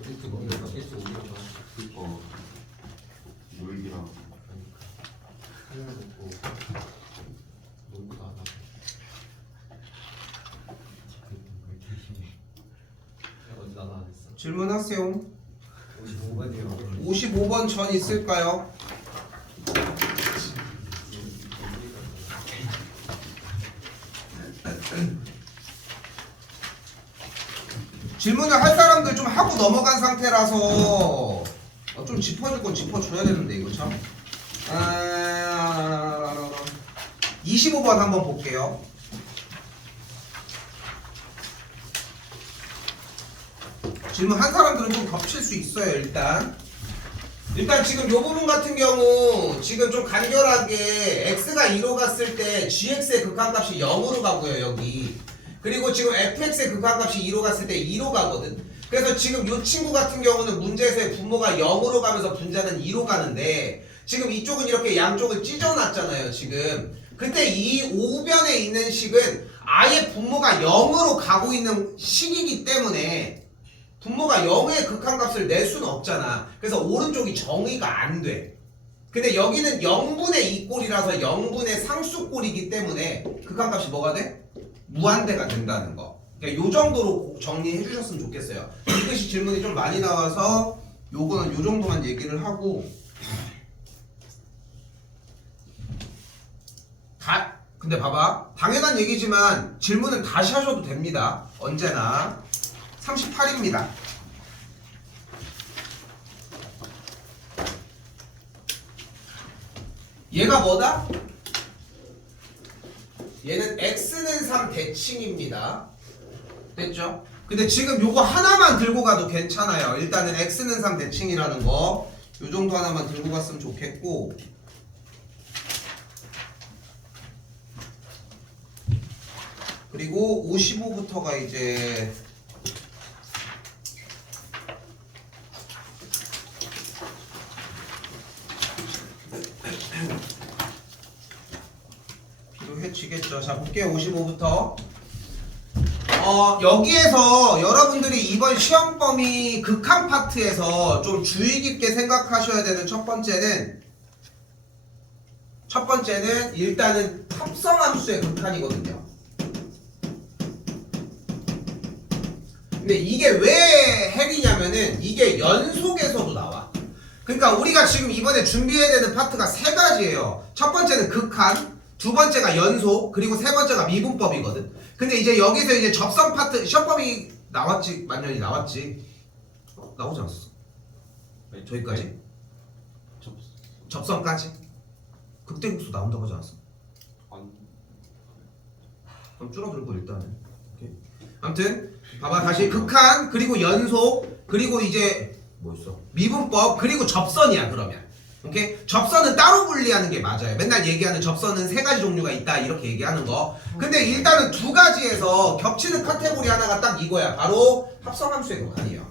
S 넘겨봐. S 올려봐. 그거 놀기랑 살려놓고 놀기도 안 하고. 어디 나도 안 했어. 질문하세요. 55번이요. 55번 전 있을까요? 질문을 할 사람들 좀 하고 넘어간 상태라서 좀 짚어줄 건 짚어줘야 되는데 이거 참. 25번 한번 볼게요. 질문 한 사람들은 좀 겹칠 수 있어요. 일단 지금 요 부분 같은 경우 지금 좀 간결하게 x가 2로 갔을 때 gx의 극한값이 0으로 가고요 여기. 그리고 지금 fx의 극한값이 2로 갔을 때 2로 가거든. 그래서 지금 이 친구 같은 경우는 문제에서의 분모가 0으로 가면서 분자는 2로 가는데 지금 이쪽은 이렇게 양쪽을 찢어놨잖아요 지금. 그때 이 오변에 있는 식은 아예 분모가 0으로 가고 있는 식이기 때문에 분모가 0의 극한값을 낼 수는 없잖아. 그래서 오른쪽이 정의가 안 돼. 근데 여기는 0분의 2꼴이라서 0분의 상수꼴이기 때문에 극한값이 뭐가 돼? 무한대가 된다는 거. 그러니까 요 정도로 정리해 주셨으면 좋겠어요. 이것이 질문이 좀 많이 나와서 요거는 요 정도만 얘기를 하고 근데 봐봐. 당연한 얘기지만 질문은 다시 하셔도 됩니다. 언제나. 38입니다. 얘가 뭐다? 얘는 x는 3 대칭입니다. 됐죠? 근데 지금 요거 하나만 들고 가도 괜찮아요. 일단은 x는 3 대칭이라는 거 요 정도 하나만 들고 갔으면 좋겠고, 그리고 55부터가 이제 필요해지겠죠. 자, 볼게요. 55부터. 여기에서 여러분들이 이번 시험 범위 극한 파트에서 좀 주의 깊게 생각하셔야 되는 첫 번째는 일단은 합성함수의 극한이거든요. 근데 이게 왜 핵이냐면은 이게 연속에서도 나와. 그러니까 우리가 지금 이번에 준비해야 되는 파트가 세 가지예요. 첫 번째는 극한, 두 번째가 연속, 그리고 세 번째가 미분법이거든. 근데 이제 여기서 이제 접선 파트, 시험범위 나왔지? 만년이 나왔지? 나오지 않았어? 저기까지? 접선까지? 극대국수 나온다고 하지 않았어? 그럼 줄어들고 일단은. 오케이. 아무튼 봐봐. 다시 극한, 그리고 연속, 그리고 이제 뭐 있어? 미분법, 그리고 접선이야. 그러면 오케이? 접선은 따로 분리하는 게 맞아요. 맨날 얘기하는 접선은 세 가지 종류가 있다 이렇게 얘기하는 거. 근데 일단은 두 가지에서 겹치는 카테고리 하나가 딱 이거야. 바로 합성함수의 극한이에요.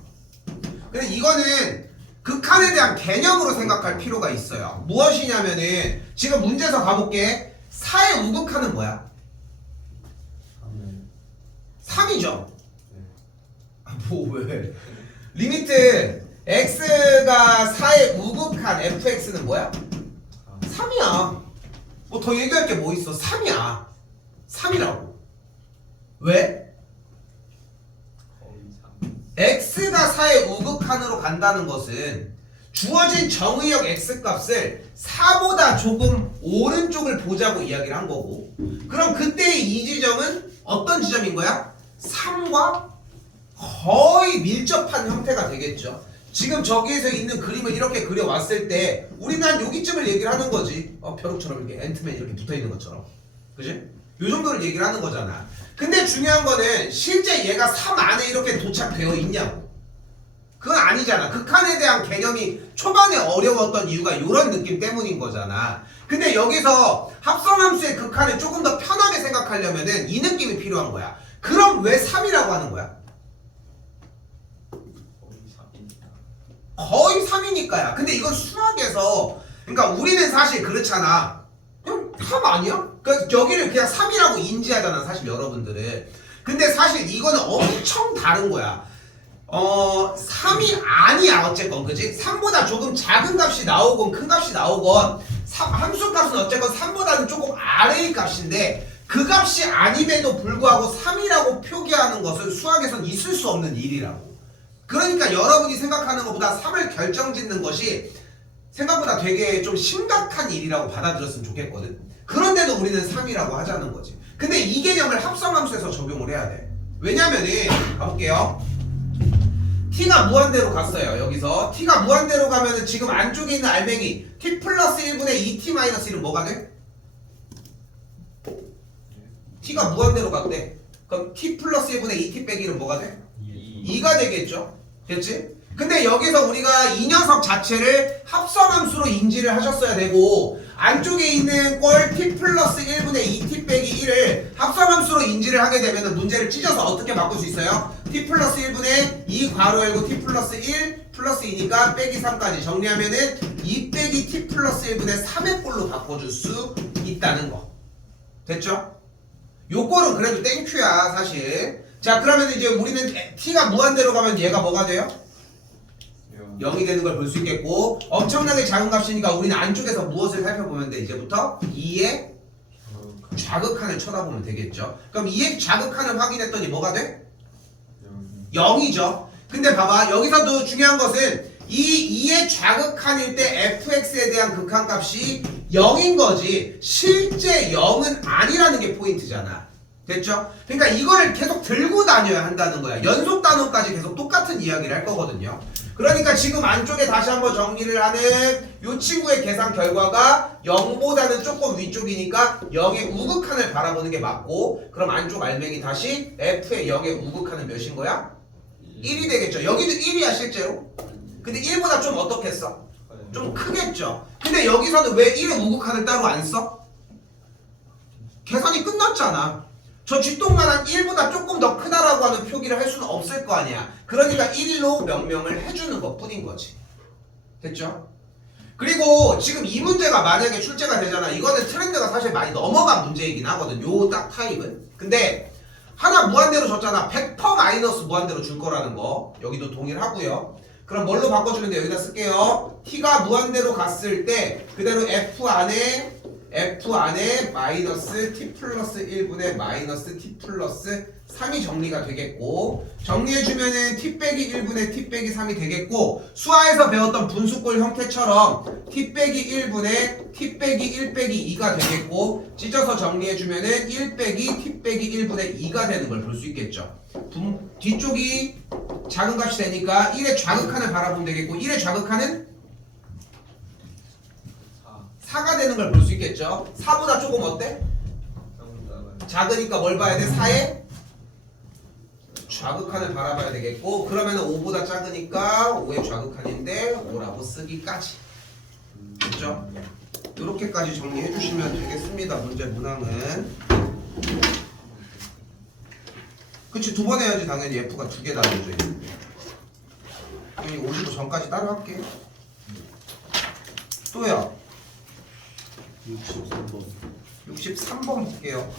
근데 이거는 극한에 대한 개념으로 생각할 필요가 있어요. 무엇이냐면은 지금 문제에서 가볼게. 4의 우극한은 뭐야? 3이죠? 뭐 왜? 리미트 x가 4의 우극한 fx는 뭐야? 3이야. 뭐 더 얘기할 게 뭐 있어? 3이야. 3이라고. 왜? x가 4의 우극한으로 간다는 것은 주어진 정의역 x값을 4보다 조금 오른쪽을 보자고 이야기를 한 거고, 그럼 그때의 이 지점은 어떤 지점인 거야? 3과 거의 밀접한 형태가 되겠죠. 지금 저기에서 있는 그림을 이렇게 그려왔을 때 우리는 한 여기쯤을 얘기를 하는 거지. 벼룩처럼 이렇게 앤트맨 이렇게 붙어있는 것처럼. 그지? 요 정도를 얘기를 하는 거잖아. 근데 중요한 거는 실제 얘가 3 안에 이렇게 도착되어 있냐고. 그건 아니잖아. 극한에 대한 개념이 초반에 어려웠던 이유가 이런 느낌 때문인 거잖아. 근데 여기서 합성함수의 극한을 조금 더 편하게 생각하려면은 이 느낌이 필요한 거야. 그럼 왜 3이라고 하는 거야? 거의 3이니까야. 근데 이건 수학에서, 그러니까 우리는 사실 그렇잖아. 그냥 3 아니야? 그러니까 여기를 그냥 3이라고 인지하잖아 사실 여러분들은. 근데 사실 이거는 엄청 다른 거야. 3이 아니야 어쨌건 그지? 3보다 조금 작은 값이 나오건 큰 값이 나오건 함수 값은 어쨌건 3보다는 조금 아래의 값인데 그 값이 아님에도 불구하고 3이라고 표기하는 것은 수학에선 있을 수 없는 일이라고. 그러니까 여러분이 생각하는 것보다 3을 결정짓는 것이 생각보다 되게 좀 심각한 일이라고 받아들였으면 좋겠거든. 그런데도 우리는 3이라고 하자는 거지. 근데 이 개념을 합성함수에서 적용을 해야 돼. 왜냐면은 가볼게요. t가 무한대로 갔어요. 여기서 t가 무한대로 가면은 지금 안쪽에 있는 알맹이 t 플러스 1분의 2t 마이너스 1은 뭐가 돼? t가 무한대로 갔대. 그럼 t 플러스 1분의 2t 빼기 1은 뭐가 돼? 2가 되겠죠. 됐지? 근데 여기서 우리가 이 녀석 자체를 합성함수로 인지를 하셨어야 되고 안쪽에 있는 꼴 t 플러스 1분의 2t 빼기 1을 합성함수로 인지를 하게 되면 문제를 찢어서 어떻게 바꿀 수 있어요? t 플러스 1분의 2 괄호 열고 t 플러스 1 플러스 2니까 빼기 3까지 정리하면은 2 빼기 t 플러스 1분의 3의 꼴로 바꿔줄 수 있다는 거. 됐죠? 요 꼴은 그래도 땡큐야 사실. 자 그러면 이제 우리는 t가 무한대로 가면 얘가 뭐가 돼요? 0이 되는 걸 볼 수 있겠고 엄청나게 작은 값이니까 우리는 안쪽에서 무엇을 살펴보면 돼? 이제부터 2의 좌극한을 쳐다보면 되겠죠. 그럼 2의 좌극한을 확인했더니 뭐가 돼? 0이죠. 근데 봐봐 여기서도 중요한 것은 이 2의 좌극한일 때 fx에 대한 극한값이 0인 거지 실제 0은 아니라는 게 포인트잖아. 됐죠? 그러니까 이거를 계속 들고 다녀야 한다는 거야. 연속 단원까지 계속 똑같은 이야기를 할 거거든요. 그러니까 지금 안쪽에 다시 한번 정리를 하는 이 친구의 계산 결과가 0보다는 조금 위쪽이니까 0의 우극한을 바라보는 게 맞고 그럼 안쪽 알맹이 다시 f의 0의 우극한은 몇인 거야? 1이 되겠죠. 여기도 1이야 실제로. 근데 1보다 좀 어떻겠어? 좀 크겠죠. 근데 여기서는 왜 1의 우극한을 따로 안 써? 계산이 끝났잖아. 저 쥐똥만한 1보다 조금 더 크다라고 하는 표기를 할 수는 없을 거 아니야. 그러니까 1로 명명을 해주는 것 뿐인 거지. 됐죠? 그리고 지금 이 문제가 만약에 출제가 되잖아. 이거는 트렌드가 사실 많이 넘어간 문제이긴 하거든. 요 딱 타입은. 근데 하나 무한대로 줬잖아. 100% 마이너스 무한대로 줄 거라는 거. 여기도 동일하고요. 그럼 뭘로 바꿔주면 돼? 여기다 쓸게요. t가 무한대로 갔을 때 그대로 f 안에 마이너스 t 플러스 1분의 마이너스 t 플러스 3이 정리가 되겠고 정리해주면은 t 빼기 1분의 t 빼기 3이 되겠고 수화에서 배웠던 분수꼴 형태처럼 t 빼기 1분의 t 빼기 1 빼기 2가 되겠고 찢어서 정리해주면은 1 빼기 t 빼기 1분의 2가 되는 걸 볼 수 있겠죠. 뒤쪽이 작은 값이 되니까 1의 좌극한을 바라보면 되겠고 1의 좌극한은 4가 되는 걸 볼 수 있겠죠. 4보다 조금 어때? 작으니까 뭘 봐야 돼? 4의 좌극한을 바라봐야 되겠고 그러면 5보다 작으니까 5의 좌극한인데 5라고 쓰기까지. 됐죠? 이렇게까지 정리해 주시면 되겠습니다. 문제 문항은. 그치 두 번 해야지 당연히 F가 두 개 나오죠. 당연히 55 전까지 따로 할게. 또요. 63번 63번 볼게요.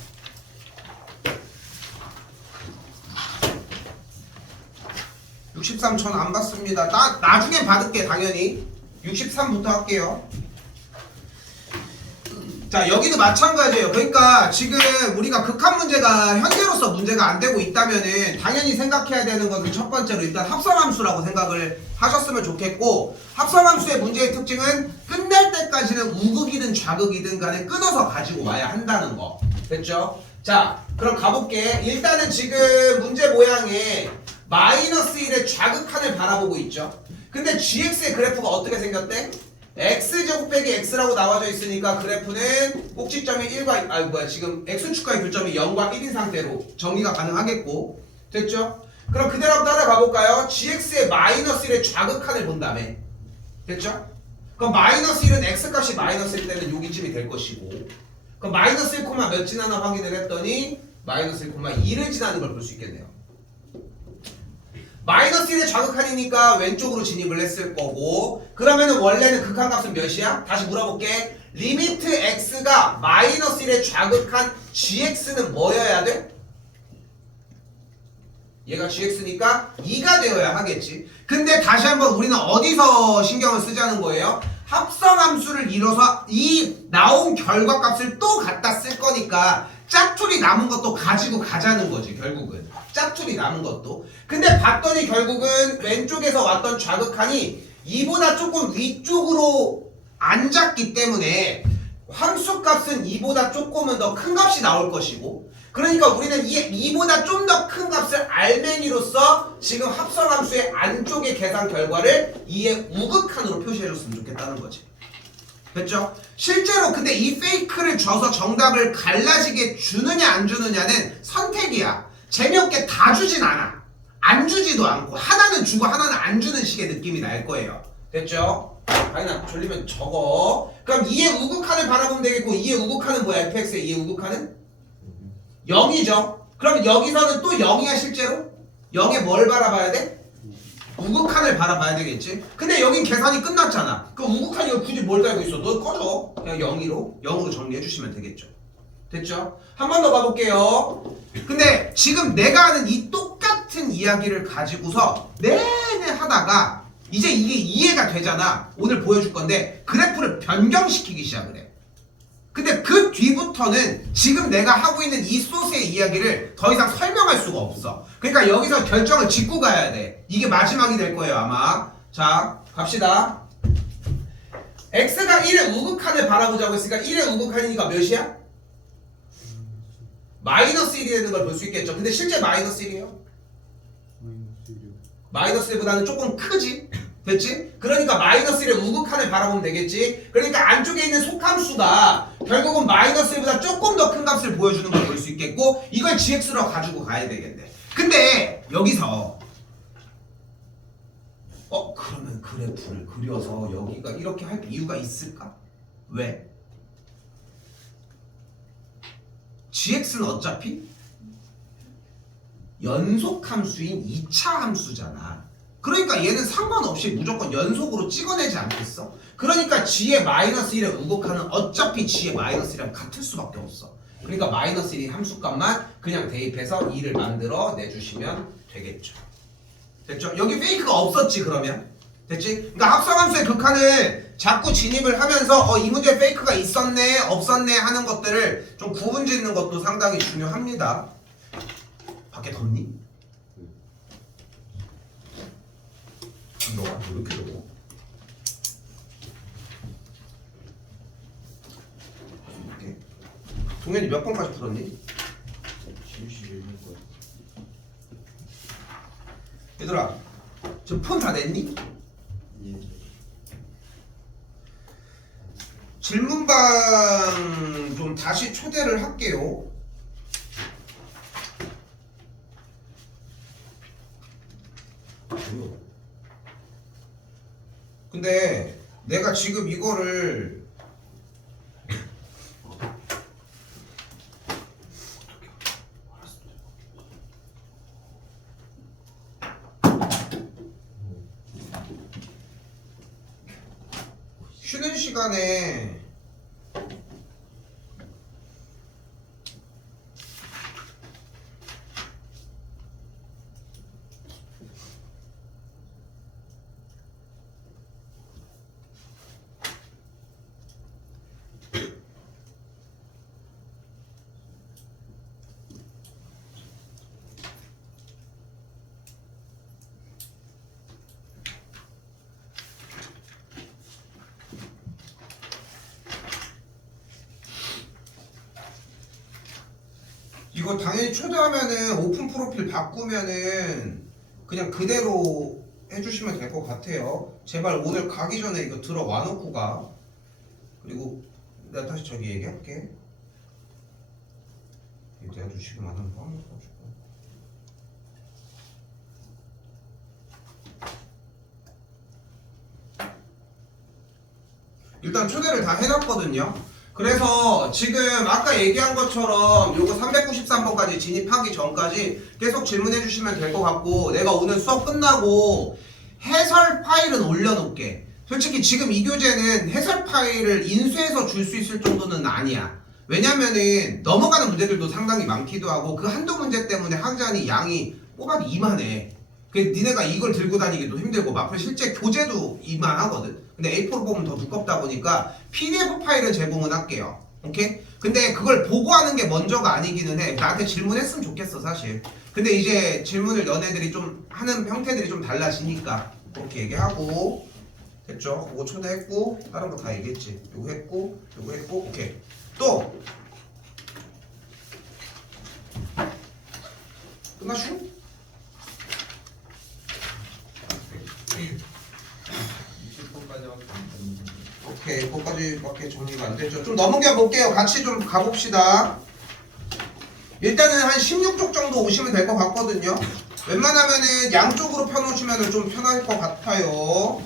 63 전 안 받습니다. 나중에 받을게 당연히. 63부터 할게요. 자 여기도 마찬가지예요. 그러니까 지금 우리가 극한 문제가 현재로서 문제가 안 되고 있다면은 당연히 생각해야 되는 것은 첫 번째로 일단 합성함수라고 생각을 하셨으면 좋겠고 합성함수의 문제의 특징은 끝날 때까지는 우극이든 좌극이든 간에 끊어서 가지고 와야 한다는 거. 됐죠? 자 그럼 가볼게. 일단은 지금 문제 모양에 마이너스 1의 좌극한을 바라보고 있죠. 근데 gx의 그래프가 어떻게 생겼대? x제곱 빼기 x라고 나와져 있으니까 그래프는 꼭지점이 1과 지금 x축과의 교점이 0과 1인 상태로 정리가 가능하겠고. 됐죠? 그럼 그대로 한번 따라가 볼까요? gx의 마이너스 1의 좌극한을 본다며. 됐죠? 그럼 마이너스 1은 x값이 마이너스일 때는 여기쯤이 될 것이고 그럼 마이너스 1, 몇 지나나 확인을 했더니 마이너스 1, 2를 지나는 걸 볼 수 있겠네요. 마이너스 1의 좌극한이니까 왼쪽으로 진입을 했을 거고 그러면은 원래는 극한값은 몇이야? 다시 물어볼게. 리미트 x가 마이너스 1의 좌극한 gx는 뭐여야 돼? 얘가 gx니까 2가 되어야 하겠지. 근데 다시 한번 우리는 어디서 신경을 쓰자는 거예요? 합성함수를 이뤄서 이 나온 결과값을 또 갖다 쓸 거니까 짝툴이 남은 것도 가지고 가자는 거지. 결국은 짝툴이 남은 것도. 근데 봤더니 결국은 왼쪽에서 왔던 좌극한이 2보다 조금 위쪽으로 앉았기 때문에 함수값은 2보다 조금은 더 큰 값이 나올 것이고, 그러니까 우리는 이 2보다 좀 더 큰 값을 알맹이로써 지금 합성함수의 안쪽의 계산 결과를 2의 우극한으로 표시해줬으면 좋겠다는 거지. 됐죠? 실제로 근데 이 페이크를 줘서 정답을 갈라지게 주느냐 안 주느냐는 선택이야. 재미없게 다 주진 않아. 안 주지도 않고 하나는 주고 하나는 안 주는 식의 느낌이 날 거예요. 됐죠? 아니나 졸리면 적어. 그럼 2의 우극한을 바라보면 되겠고, 2의 우극한은 뭐야? fx의 2의 우극한은? 0이죠. 그럼 여기서는 또 0이야 실제로? 0에 뭘 바라봐야 돼? 우극한을 바라봐야 되겠지. 근데 여긴 계산이 끝났잖아. 그럼 우극한 이거 굳이 뭘 달고 있어? 너 꺼져. 그냥 0으로 정리해 주시면 되겠죠. 됐죠? 한 번 더 가볼게요. 근데 지금 내가 하는 이 똑같은 이야기를 가지고서 내내 하다가 이제 이게 이해가 되잖아. 오늘 보여줄 건데 그래프를 변경시키기 시작을 해. 근데 그 뒤부터는 지금 내가 하고 있는 이 소스의 이야기를 더 이상 설명할 수가 없어. 그러니까 여기서 결정을 짓고 가야 돼. 이게 마지막이 될 거예요 아마. 자 갑시다. x가 1의 우극한을 바라보자고 했으니까 1의 우극한이니까 몇이야? 마이너스 1이 되는 걸 볼 수 있겠죠. 근데 실제 마이너스 1이에요? 마이너스 1보다는 조금 크지? 됐지? 그러니까 마이너스 1의 우극한을 바라보면 되겠지? 그러니까 안쪽에 있는 속함수가 결국은 마이너스 1보다 조금 더 큰 값을 보여주는 걸 볼 수 있겠고, 이걸 gx로 가지고 가야 되겠네. 근데 여기서 그러면 그래프를 그려서 여기가 이렇게 할 이유가 있을까? 왜? gx는 어차피 연속함수인 2차 함수잖아. 그러니까 얘는 상관없이 무조건 연속으로 찍어내지 않겠어? 그러니까 g의 마이너스 1의 우극한은 어차피 g의 마이너스 1이랑 같을 수밖에 없어. 그러니까 마이너스 1이 함수값만 그냥 대입해서 2를 만들어 내주시면 되겠죠. 됐죠? 여기 페이크가 없었지 그러면? 됐지? 그러니까 합성함수의 극한을 자꾸 진입을 하면서 이 문제에 페이크가 있었네 없었네 하는 것들을 좀 구분 짓는 것도 상당히 중요합니다. 밖에 덥니? 너가 왜 이렇게 더워? 이렇게. 동현이 몇 번까지 풀었니? 71번 거야. 얘들아 지금 폰 다 냈니? 예. 질문방 좀 다시 초대를 할게요. 뭐야? 근데 내가 지금 이거를 쉬는 시간에 이거 당연히 초대하면은 오픈 프로필 바꾸면은 그냥 그대로 해주시면 될 것 같아요. 제발 오늘 가기 전에 이거 들어와 놓고 가. 그리고 내가 다시 저기 얘기할게. 이거 내가 주시기만 하는 거 아무것도 없고. 일단 초대를 다 해놨거든요. 그래서 지금 아까 얘기한 것처럼 요거 393번까지 진입하기 전까지 계속 질문해 주시면 될 것 같고, 내가 오늘 수업 끝나고 해설 파일은 올려놓을게. 솔직히 지금 이 교재는 해설 파일을 인수해서 줄 수 있을 정도는 아니야. 왜냐면은 넘어가는 문제들도 상당히 많기도 하고 그 한두 문제 때문에 학자니 양이 뽑아도 이만해. 그 니네가 이걸 들고 다니기도 힘들고 마플 실제 교재도 이만하거든. 근데 A4로 보면 더 두껍다 보니까 PDF 파일은 제공은 할게요. 오케이? 근데 그걸 보고 하는 게 먼저가 아니기는 해. 나한테 질문했으면 좋겠어 사실. 근데 이제 질문을 너네들이 좀 하는 형태들이 좀 달라지니까 그렇게 얘기하고 됐죠? 그거 초대했고 다른 거 다 얘기했지. 요거 했고 요거 했고 오케이. 또 끝났슈? 오케이, 거기까지밖에 정리가 안 됐죠. 좀 넘겨 볼게요. 같이 좀 가봅시다. 일단은 한 16쪽 정도 오시면 될 것 같거든요. 웬만하면은 양쪽으로 펴놓으시면 좀 편할 것 같아요.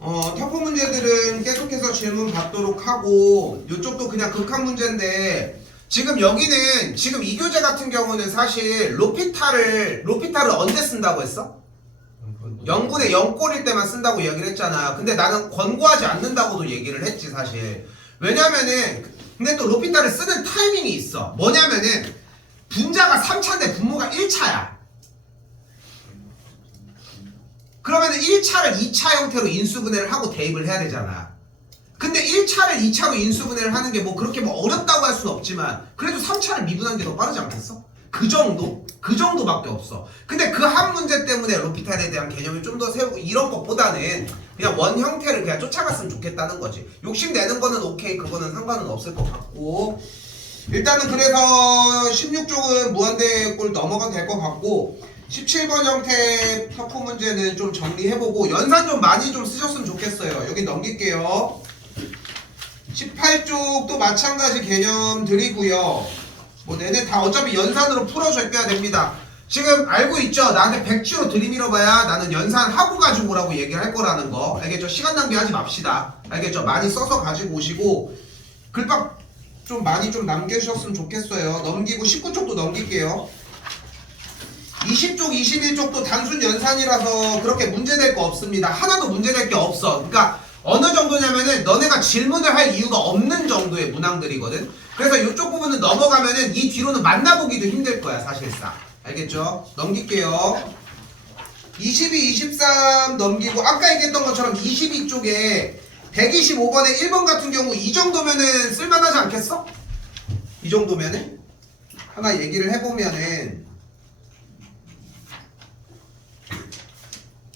터프 문제들은 계속해서 질문 받도록 하고 이쪽도 그냥 극한 문제인데 지금 여기는 지금 이 교재 같은 경우는 사실 로피타를 언제 쓴다고 했어? 0분의 0꼴일 때만 쓴다고 얘기를 했잖아. 근데 나는 권고하지 않는다고도 얘기를 했지 사실. 왜냐면은 근데 또 로피타를 쓰는 타이밍이 있어. 뭐냐면은 분자가 3차인데 분모가 1차야. 그러면은 1차를 2차 형태로 인수분해를 하고 대입을 해야 되잖아. 근데 1차를 2차로 인수분해를 하는 게 뭐 그렇게 뭐 어렵다고 할 수는 없지만 그래도 3차를 미분하는 게 더 빠르지 않겠어? 그 정도? 그 정도밖에 없어. 근데 그 한 문제 때문에 로피탈에 대한 개념을 좀 더 세우고 이런 것보다는 그냥 원 형태를 그냥 쫓아갔으면 좋겠다는 거지. 욕심내는 거는 오케이, 그거는 상관은 없을 것 같고 일단은 그래서 16쪽은 무한대꼴 넘어가도 될 것 같고 17번 형태 터프 문제는 좀 정리해보고 연산 좀 많이 좀 쓰셨으면 좋겠어요. 여기 넘길게요. 18쪽도 마찬가지 개념들이고요. 뭐 내내 다 어차피 연산으로 풀어줘야 됩니다. 지금 알고 있죠? 나한테 백지로 들이밀어봐야 나는 연산하고 가지고 오라고 얘기를 할 거라는 거. 알겠죠? 시간 낭비하지 맙시다. 알겠죠? 많이 써서 가지고 오시고 글밥 좀 많이 좀 남겨주셨으면 좋겠어요. 넘기고 19쪽도 넘길게요. 20쪽, 21쪽도 단순 연산이라서 그렇게 문제될 거 없습니다. 하나도 문제될 게 없어. 그러니까 어느 정도냐면은 너네가 질문을 할 이유가 없는 정도의 문항들이거든. 그래서 이쪽 부분은 넘어가면은 이 뒤로는 만나보기도 힘들 거야 사실상. 알겠죠? 넘길게요. 22, 23 넘기고 아까 얘기했던 것처럼 22쪽에 125번에 1번 같은 경우 이 정도면은 쓸만하지 않겠어? 이 정도면은 하나 얘기를 해보면은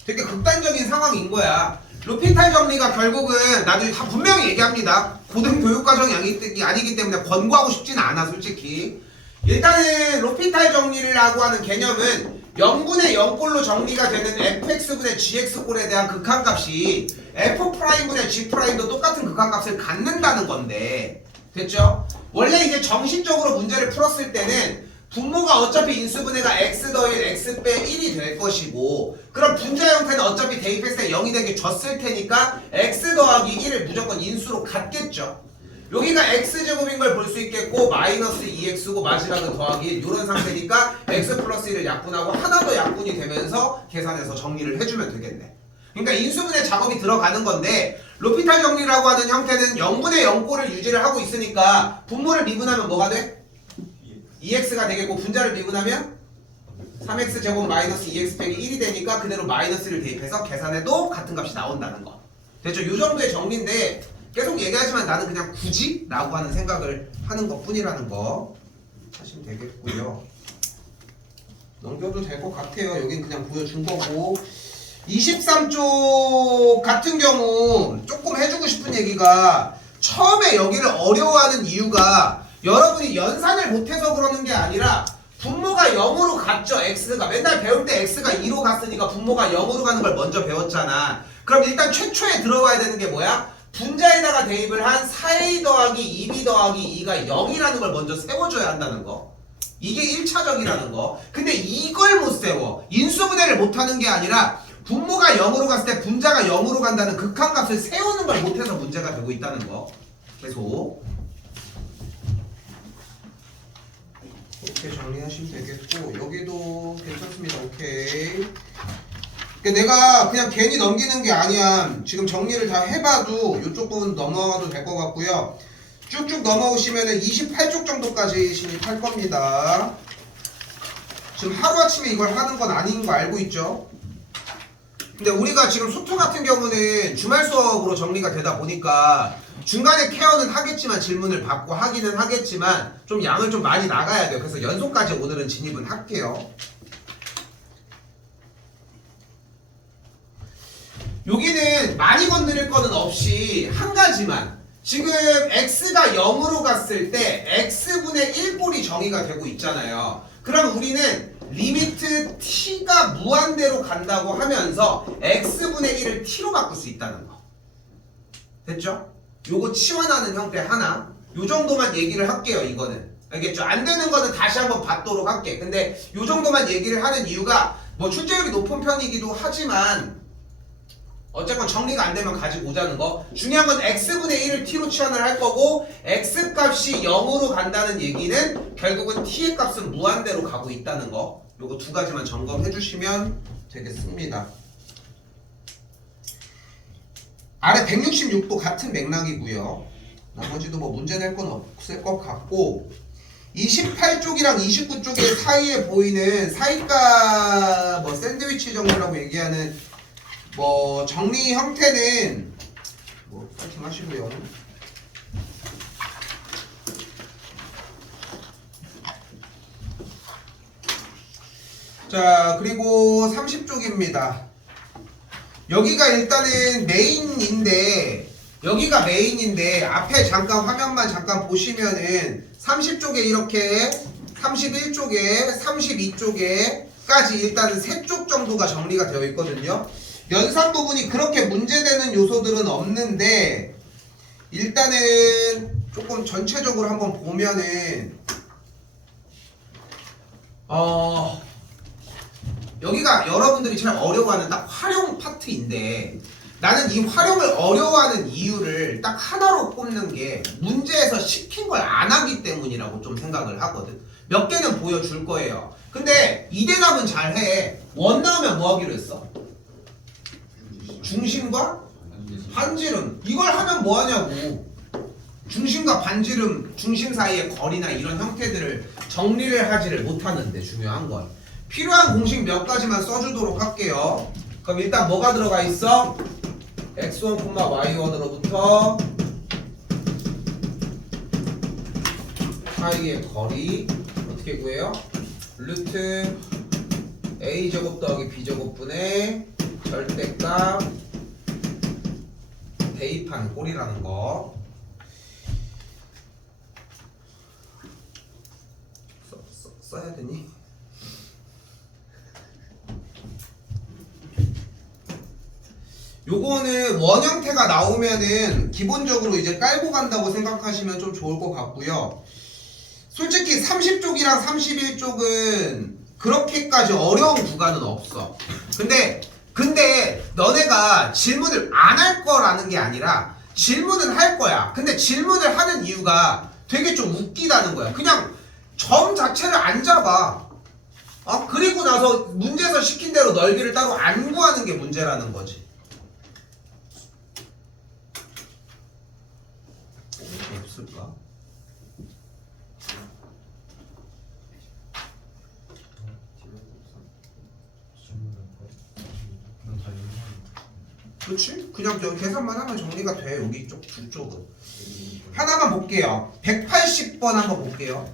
되게 극단적인 상황인 거야. 로피탈 정리가 결국은 나중에 다 분명히 얘기합니다. 고등교육과정이 아니기 때문에 권고하고 싶지는 않아 솔직히. 일단은 로피탈 정리라고 하는 개념은 0분의 0꼴로 정리가 되는 fx분의 gx꼴에 대한 극한값이 f'분의 g'도 똑같은 극한값을 갖는다는 건데 됐죠? 원래 이제 정식적으로 문제를 풀었을 때는 분모가 어차피 인수분해가 x 더하기 x 빼 1이 될 것이고 그럼 분자 형태는 어차피 대입했을 때 0이 되게 줬을 테니까 x 더하기 1을 무조건 인수로 갖겠죠. 여기가 x제곱인 걸 볼 수 있겠고 마이너스 2x고 마지막은 더하기 1 이런 상태니까 x 플러스 1을 약분하고 하나 더 약분이 되면서 계산해서 정리를 해주면 되겠네. 그러니까 인수분해 작업이 들어가는 건데 로피탈 정리라고 하는 형태는 0분의 0꼴을 유지를 하고 있으니까 분모를 미분하면 뭐가 돼? 2x가 되겠고 분자를 미분하면 3x 제곱 마이너스 2x 빼기 1이 되니까 그대로 마이너스를 대입해서 계산해도 같은 값이 나온다는 거. 됐죠? 요 정도의 정리인데 계속 얘기하지만 나는 그냥 굳이? 라고 하는 생각을 하는 것 뿐이라는 거 하시면 되겠고요. 넘겨도 될 것 같아요. 여긴 그냥 보여준 거고 23쪽 같은 경우 조금 해주고 싶은 얘기가 처음에 여기를 어려워하는 이유가 여러분이 연산을 못해서 그러는 게 아니라 분모가 0으로 갔죠. x가 맨날 배울 때 x가 2로 갔으니까 분모가 0으로 가는 걸 먼저 배웠잖아. 그럼 일단 최초에 들어와야 되는 게 뭐야? 분자에다가 대입을 한 4a 더하기 2b 더하기 2가 0이라는 걸 먼저 세워줘야 한다는 거. 이게 1차적이라는 거. 근데 이걸 못 세워. 인수분해를 못하는 게 아니라 분모가 0으로 갔을 때 분자가 0으로 간다는 극한값을 세우는 걸 못해서 문제가 되고 있다는 거. 계속 이렇게 정리하시면 되겠고 여기도 괜찮습니다. 오케이. 그러니까 내가 그냥 괜히 넘기는 게 아니야. 지금 정리를 다 해봐도 이쪽 부분 넘어가도 될 것 같고요. 쭉쭉 넘어오시면은 28쪽 정도까지 진입할 겁니다. 지금 하루아침에 이걸 하는 건 아닌 거 알고 있죠? 근데 우리가 지금 소토 같은 경우는 주말 수업으로 정리가 되다 보니까 중간에 케어는 하겠지만 질문을 받고 하기는 하겠지만 좀 양을 좀 많이 나가야 돼요. 그래서 연속까지 오늘은 진입은 할게요. 여기는 많이 건드릴 거는 없이 한 가지만 지금 x가 0으로 갔을 때 x분의 1꼴이 정의가 되고 있잖아요. 그럼 우리는 리미트 t가 무한대로 간다고 하면서 x분의 1을 t로 바꿀 수 있다는 거. 됐죠? 요거 치환하는 형태 하나. 요 정도만 얘기를 할게요. 이거는 알겠죠? 안 되는 거는 다시 한번 받도록 할게. 근데 요 정도만 얘기를 하는 이유가 뭐 출제율이 높은 편이기도 하지만 어쨌건 정리가 안 되면 가지고 오자는 거. 중요한 건 x분의 1을 t로 치환을 할 거고 x 값이 0으로 간다는 얘기는 결국은 t의 값은 무한대로 가고 있다는 거. 요거 두 가지만 점검해 주시면 되겠습니다. 아래 166도 같은 맥락이고요. 나머지도 뭐 문제 낼 건 없을 것 같고 28쪽이랑 29쪽의 사이에 보이는 사이가 뭐 샌드위치 정도라고 얘기하는 뭐 정리 형태는 뭐 파이팅 하시고요. 자, 그리고 30쪽입니다. 여기가 일단은 메인인데 여기가 메인인데 앞에 잠깐 화면만 잠깐 보시면은 30쪽에 이렇게 31쪽에 32쪽에까지 일단은 3쪽 정도가 정리가 되어 있거든요. 연산 부분이 그렇게 문제되는 요소들은 없는데 일단은 조금 전체적으로 한번 보면은 여기가 여러분들이 제일 어려워하는 딱 활용 파트인데 나는 이 활용을 어려워하는 이유를 딱 하나로 꼽는 게 문제에서 시킨 걸 안 하기 때문이라고 좀 생각을 하거든. 몇 개는 보여줄 거예요. 근데 이 대답은 잘해. 원 나오면 뭐 하기로 했어? 중심과 반지름. 이걸 하면 뭐 하냐고. 중심과 반지름, 중심 사이의 거리나 이런 형태들을 정리를 하지를 못하는데 중요한 건 필요한 공식 몇 가지만 써주도록 할게요. 그럼 일단 뭐가 들어가 있어? x1, y1으로부터 사이의 거리 어떻게 구해요? 루트 a제곱 더하기 b제곱분의 절대값 대입한 꼴이라는 거. 써야 되니? 요거는 원 형태가 나오면은 기본적으로 이제 깔고 간다고 생각하시면 좀 좋을 것 같고요. 솔직히 30쪽이랑 31쪽은 그렇게까지 어려운 구간은 없어. 근데 너네가 질문을 안 할 거라는 게 아니라 질문은 할 거야. 근데 질문을 하는 이유가 되게 좀 웃기다는 거야. 그냥 점 자체를 안 잡아. 그리고 나서 문제에서 시킨 대로 넓이를 따로 안 구하는 게 문제라는 거지. 없을까? 그렇지? 그냥 여기 계산만 하면 정리가 돼. 여기 쪽 두 쪽은. 하나만 볼게요. 180번 한번 볼게요.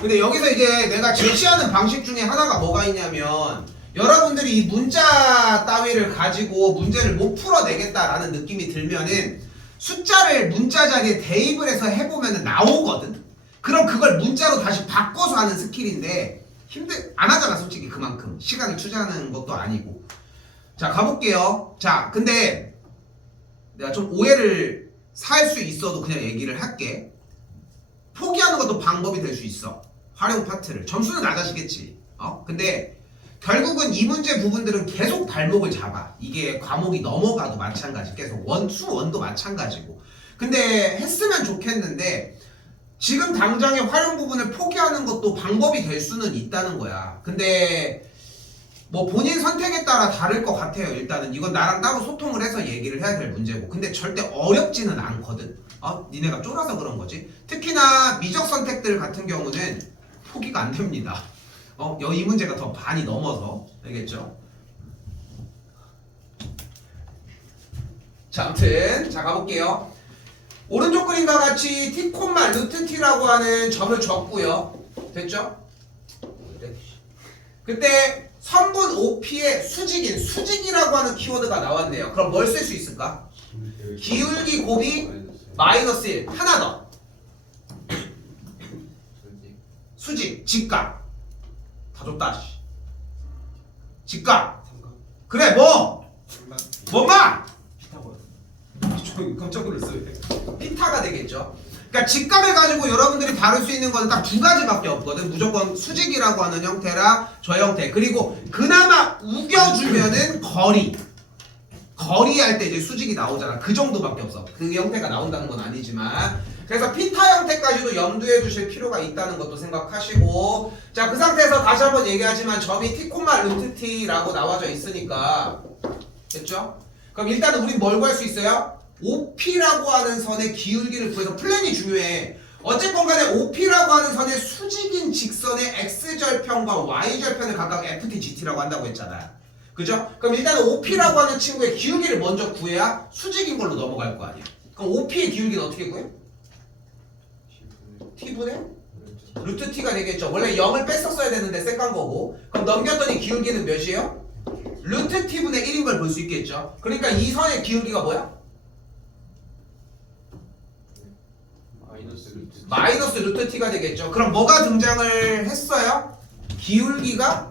근데 여기서 이제 내가 제시하는 방식 중에 하나가 뭐가 있냐면 여러분들이 이 문자 따위를 가지고 문제를 못 풀어내겠다라는 느낌이 들면은 숫자를 문자작에 대입을 해서 해보면 나오거든. 그럼 그걸 문자로 다시 바꿔서 하는 스킬인데 안 하잖아 솔직히. 그만큼 시간을 투자하는 것도 아니고. 자 가볼게요. 자 근데 내가 좀 오해를 살 수 있어도 그냥 얘기를 할게. 포기하는 것도 방법이 될 수 있어. 활용 파트를. 점수는 낮아지겠지. 근데 결국은 이 문제 부분들은 계속 발목을 잡아. 이게 과목이 넘어가도 마찬가지. 계속 수원도 마찬가지고. 근데 했으면 좋겠는데 지금 당장의 활용 부분을 포기하는 것도 방법이 될 수는 있다는 거야. 근데 뭐 본인 선택에 따라 다를 것 같아요. 일단은 이건 나랑 따로 소통을 해서 얘기를 해야 될 문제고, 근데 절대 어렵지는 않거든. 니네가 쫄아서 그런 거지. 특히나 미적 선택들 같은 경우는 포기가 안 됩니다. 이 문제가 더 많이 넘어서. 알겠죠? 자, 아무튼 자 가볼게요. 오른쪽 그림과 같이 t, 루트 t라고 하는 점을 줬고요. 됐죠? 그때 선분 OP의 수직이라고 하는 키워드가 나왔네요. 그럼 뭘 쓸 수 있을까? 기울기 곱이 마이너스 1. 하나 더. 수직, 직각. 다 줬다. 직각. 그래, 뭐? 뭔마? 저 깜짝 놀랐어요. 피타가 되겠죠. 그러니까 직각을 가지고 여러분들이 다룰 수 있는 건 딱 두 가지밖에 없거든. 무조건 수직이라고 하는 형태랑 저 형태. 그리고 그나마 우겨주면은 거리 할 때 이제 수직이 나오잖아. 그 정도밖에 없어. 그 형태가 나온다는 건 아니지만. 그래서 피타 형태까지도 염두에 두실 필요가 있다는 것도 생각하시고, 자, 그 상태에서 다시 한번 얘기하지만 점이 t, 루트 t라고 나와져 있으니까, 됐죠? 그럼 일단은 우린 뭘 구할 수 있어요? OP라고 하는 선의 기울기를 구해서, 플랜이 중요해. 어쨌건 간에 OP라고 하는 선의 수직인 직선의 X절편과 Y절편을 각각 FT, GT라고 한다고 했잖아. 그죠? 그럼 일단은 OP라고 하는 친구의 기울기를 먼저 구해야 수직인 걸로 넘어갈 거 아니야. 그럼 OP의 기울기는 어떻게 구해? T분의 루트 T가 되겠죠. 원래 0을 뺐었어야 되는데 쌩깐 거고. 그럼 넘겼더니 기울기는 몇이에요? 루트 T분의 1인 걸 볼 수 있겠죠. 그러니까 이 선의 기울기가 뭐야? 마이너스 루트 T가 되겠죠. 그럼 뭐가 등장을 했어요? 기울기가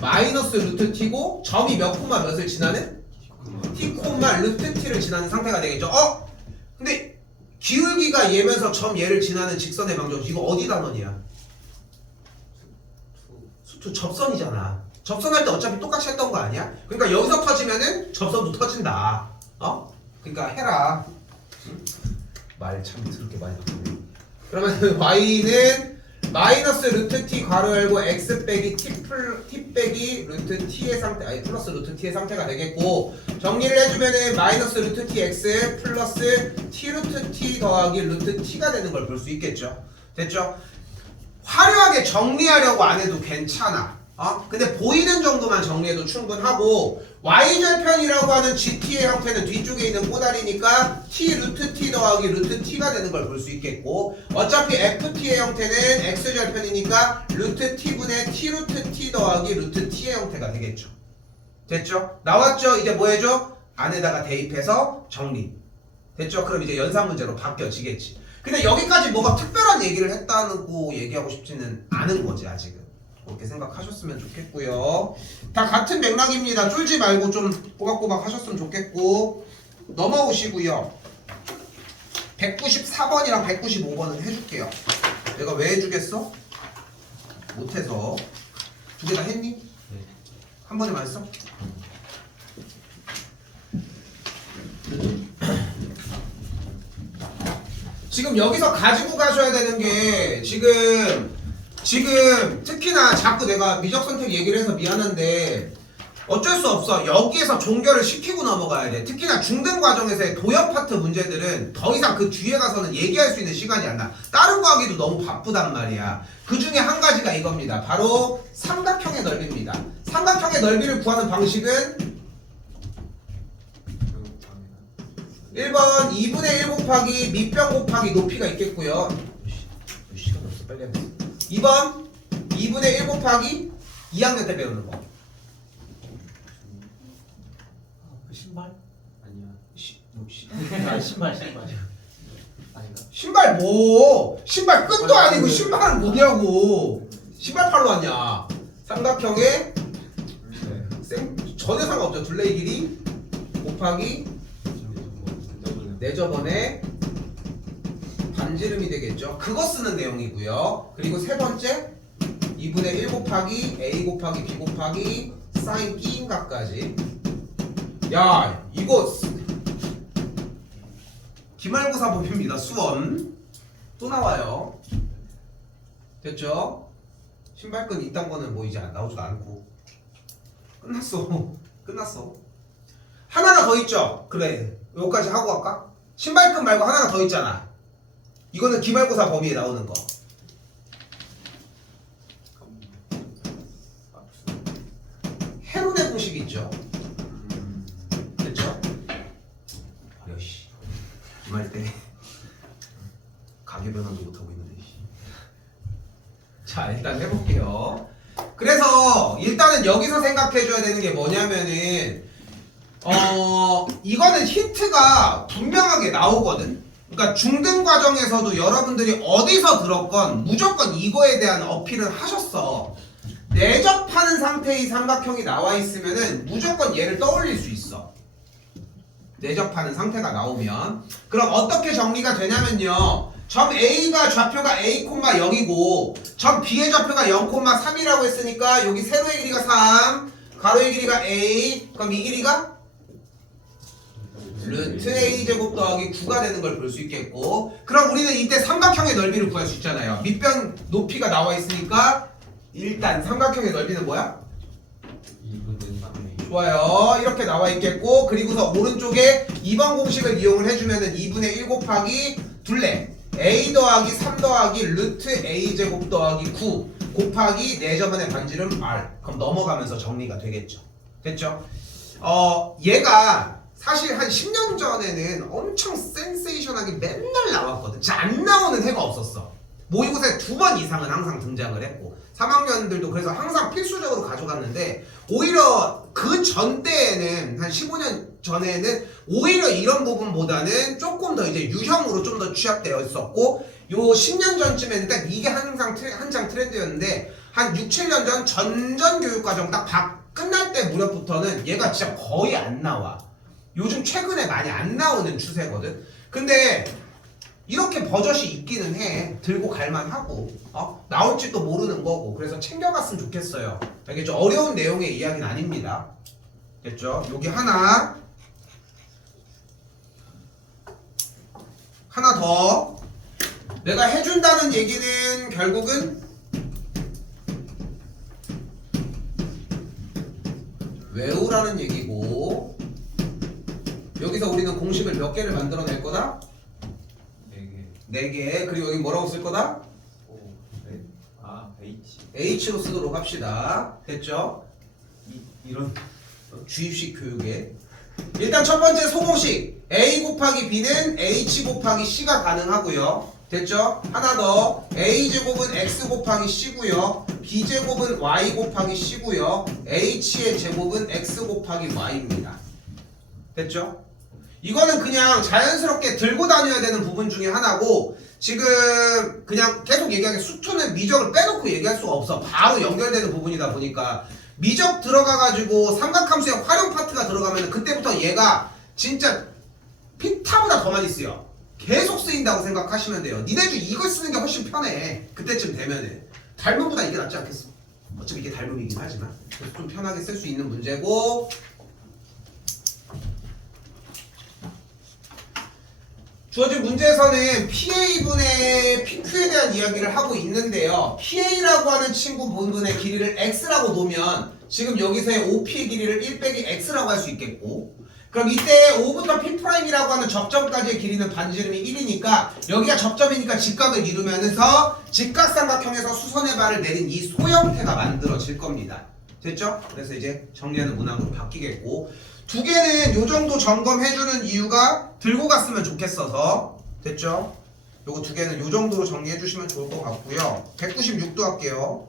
마이너스 루트 T고 점이 몇 콤마 몇을 지나는? T 콤마 루트 T를 지나는 상태가 되겠죠. 근데 기울기가 얘면서 점 얘를 지나는 직선의 방정, 이거 어디 단원이야? 수투 접선이잖아. 접선할 때 어차피 똑같이 했던 거 아니야? 그러니까 여기서 터지면은 접선도 터진다. 그러니까 해라. 말 참 그렇게 많이 바꾸네. 그러면 y는 마이너스 루트 t 괄호 열고 x 빼기 t 빼기 루트 t의 상태, 아니 플러스 루트 t의 상태가 되겠고, 정리를 해주면은 마이너스 루트 t x 플러스 t 루트 t 더하기 루트 t가 되는 걸 볼 수 있겠죠. 됐죠? 화려하게 정리하려고 안 해도 괜찮아. 근데 보이는 정도만 정리해도 충분하고, y절편이라고 하는 gt의 형태는 뒤쪽에 있는 꼬다리니까 t 루트 t 더하기 루트 t가 되는 걸 볼 수 있겠고, 어차피 ft의 형태는 x절편이니까 루트 t분의 t 루트 t 더하기 루트 t의 형태가 되겠죠. 됐죠? 나왔죠? 이제 뭐 해줘? 안에다가 대입해서 정리. 됐죠? 그럼 이제 연산 문제로 바뀌어지겠지. 근데 여기까지 뭐가 특별한 얘기를 했다고 얘기하고 싶지는 않은 거지 아직은. 그렇게 생각하셨으면 좋겠고요. 다 같은 맥락입니다. 쫄지 말고 좀 꼬박꼬박 하셨으면 좋겠고, 넘어오시고요. 194번이랑 195번은 해줄게요. 내가 왜 해주겠어? 못해서. 두 개 다 했니? 네. 한 번에만 했어? 지금 여기서 가지고 가셔야 되는 게, 지금 특히나 자꾸 내가 미적 선택 얘기를 해서 미안한데 어쩔 수 없어. 여기에서 종결을 시키고 넘어가야 돼. 특히나 중등 과정에서의 도형 파트 문제들은 더 이상 그 뒤에 가서는 얘기할 수 있는 시간이 안 나. 다른 거 하기도 너무 바쁘단 말이야. 그 중에 한 가지가 이겁니다. 바로 삼각형의 넓이입니다. 삼각형의 넓이를 구하는 방식은 1번 2분의 1 곱하기 밑변 곱하기 높이가 있겠고요. 시간 없어. 빨리 해보세요. 2번 2분의 1 곱하기 2학년 때 배우는 거. 신발? 아니야. 신발. 아닌가? 신발 뭐? 신발 끝도 아니고 신발은 뭐냐고. 신발 팔로 왔냐? 삼각형의 전혀 상관없죠. 둘레의 길이 곱하기 내저번에 반지름이 되겠죠. 그거 쓰는 내용이고요. 그리고 세 번째 2분의 1 곱하기 a 곱하기 b 곱하기 사인 끼인각까지. 야, 이거 기말고사 법입니다. 수원 또 나와요. 됐죠? 신발끈 이딴 거는 뭐 이제 나오지도 않고 끝났어. 끝났어. 하나가 더 있죠? 그래 여기까지 하고 갈까? 신발끈 말고 하나가 더 있잖아. 이거는 기말고사 범위에 나오는 거. 헤론의 공식이 있죠. 됐죠? 아려씨 기말 때 가계 변환도 못하고 있는데. 자 일단 해볼게요. 그래서 일단은 여기서 생각해줘야 되는 게 뭐냐면은 이거는 힌트가 분명하게 나오거든. 그러니까 중등 과정에서도 여러분들이 어디서 들었건 무조건 이거에 대한 어필은 하셨어. 내접하는 상태의 삼각형이 나와 있으면은 무조건 얘를 떠올릴 수 있어. 내접하는 상태가 나오면. 그럼 어떻게 정리가 되냐면요. 점 A가 좌표가 A, 0이고 점 B의 좌표가 0,3이라고 했으니까 여기 세로의 길이가 3, 가로의 길이가 A, 그럼 이 길이가 루트 A제곱 더하기 9가 되는 걸 볼 수 있겠고, 그럼 우리는 이때 삼각형의 넓이를 구할 수 있잖아요. 밑변 높이가 나와 있으니까 일단 삼각형의 넓이는 뭐야? 2분의 3A. 좋아요. 이렇게 나와 있겠고, 그리고서 오른쪽에 2번 공식을 이용을 해주면은 2분의 1 곱하기 둘레 A 더하기 3 더하기 루트 A제곱 더하기 9 곱하기 4점원의 반지름 R. 그럼 넘어가면서 정리가 되겠죠. 됐죠? 얘가 사실 한 10년 전에는 엄청 센세이션하게 맨날 나왔거든. 진짜 안 나오는 해가 없었어. 모의고사에 2번 이상은 항상 등장을 했고 3학년들도 그래서 항상 필수적으로 가져갔는데, 오히려 그 전 때에는 한 15년 전에는 오히려 이런 부분보다는 조금 더 이제 유형으로 좀 더 취합되어 있었고, 요 10년 전쯤에는 딱 이게 항상 한창 트렌드였는데 한 6, 7년 전 전전 교육과정 딱 끝날 때 무렵부터는 얘가 진짜 거의 안 나와. 요즘 최근에 많이 안 나오는 추세거든. 근데 이렇게 버젓이 있기는 해. 들고 갈만하고 나올지도 모르는 거고. 그래서 챙겨갔으면 좋겠어요. 알겠죠? 어려운 내용의 이야기는 아닙니다. 됐죠? 여기 하나 더 내가 해준다는 얘기는 결국은 외우라는 얘기고, 여기서 우리는 공식을 몇 개를 만들어낼 거다? 4개. 그리고 여기 뭐라고 쓸 거다? H. H로 쓰도록 합시다. 됐죠? 이런 주입식 교육에 일단 첫 번째 소공식 A 곱하기 B는 H 곱하기 C가 가능하고요. 됐죠? 하나 더, A제곱은 X 곱하기 C고요, B제곱은 Y 곱하기 C고요, H의 제곱은 X 곱하기 Y입니다. 됐죠? 이거는 그냥 자연스럽게 들고 다녀야 되는 부분 중에 하나고, 지금 그냥 계속 얘기하게 수투는 미적을 빼놓고 얘기할 수가 없어. 바로 연결되는 부분이다 보니까 미적 들어가가지고 삼각함수의 활용 파트가 들어가면 그때부터 얘가 진짜 피타보다 더 많이 쓰여. 계속 쓰인다고 생각하시면 돼요. 니네들 이걸 쓰는 게 훨씬 편해. 그때쯤 되면은 닮음보다 이게 낫지 않겠어? 어차피 이게 닮음이긴 하지만 좀 편하게 쓸 수 있는 문제고, 주어진 문제에서는 PA분의 PQ에 대한 이야기를 하고 있는데요. PA라고 하는 친구 분의 길이를 X라고 놓으면 지금 여기서의 OP의 길이를 1 빼기 X라고 할 수 있겠고, 그럼 이때 O부터 P'이라고 하는 접점까지의 길이는 반지름이 1이니까 여기가 접점이니까 직각을 이루면서 직각삼각형에서 수선의 발을 내린 이 소형태가 만들어질 겁니다. 됐죠? 그래서 이제 정리하는 문항으로 바뀌겠고, 두 개는 요 정도 점검해주는 이유가 들고 갔으면 좋겠어서. 됐죠? 요거 두 개는 요 정도로 정리해주시면 좋을 것 같고요. 196도 할게요.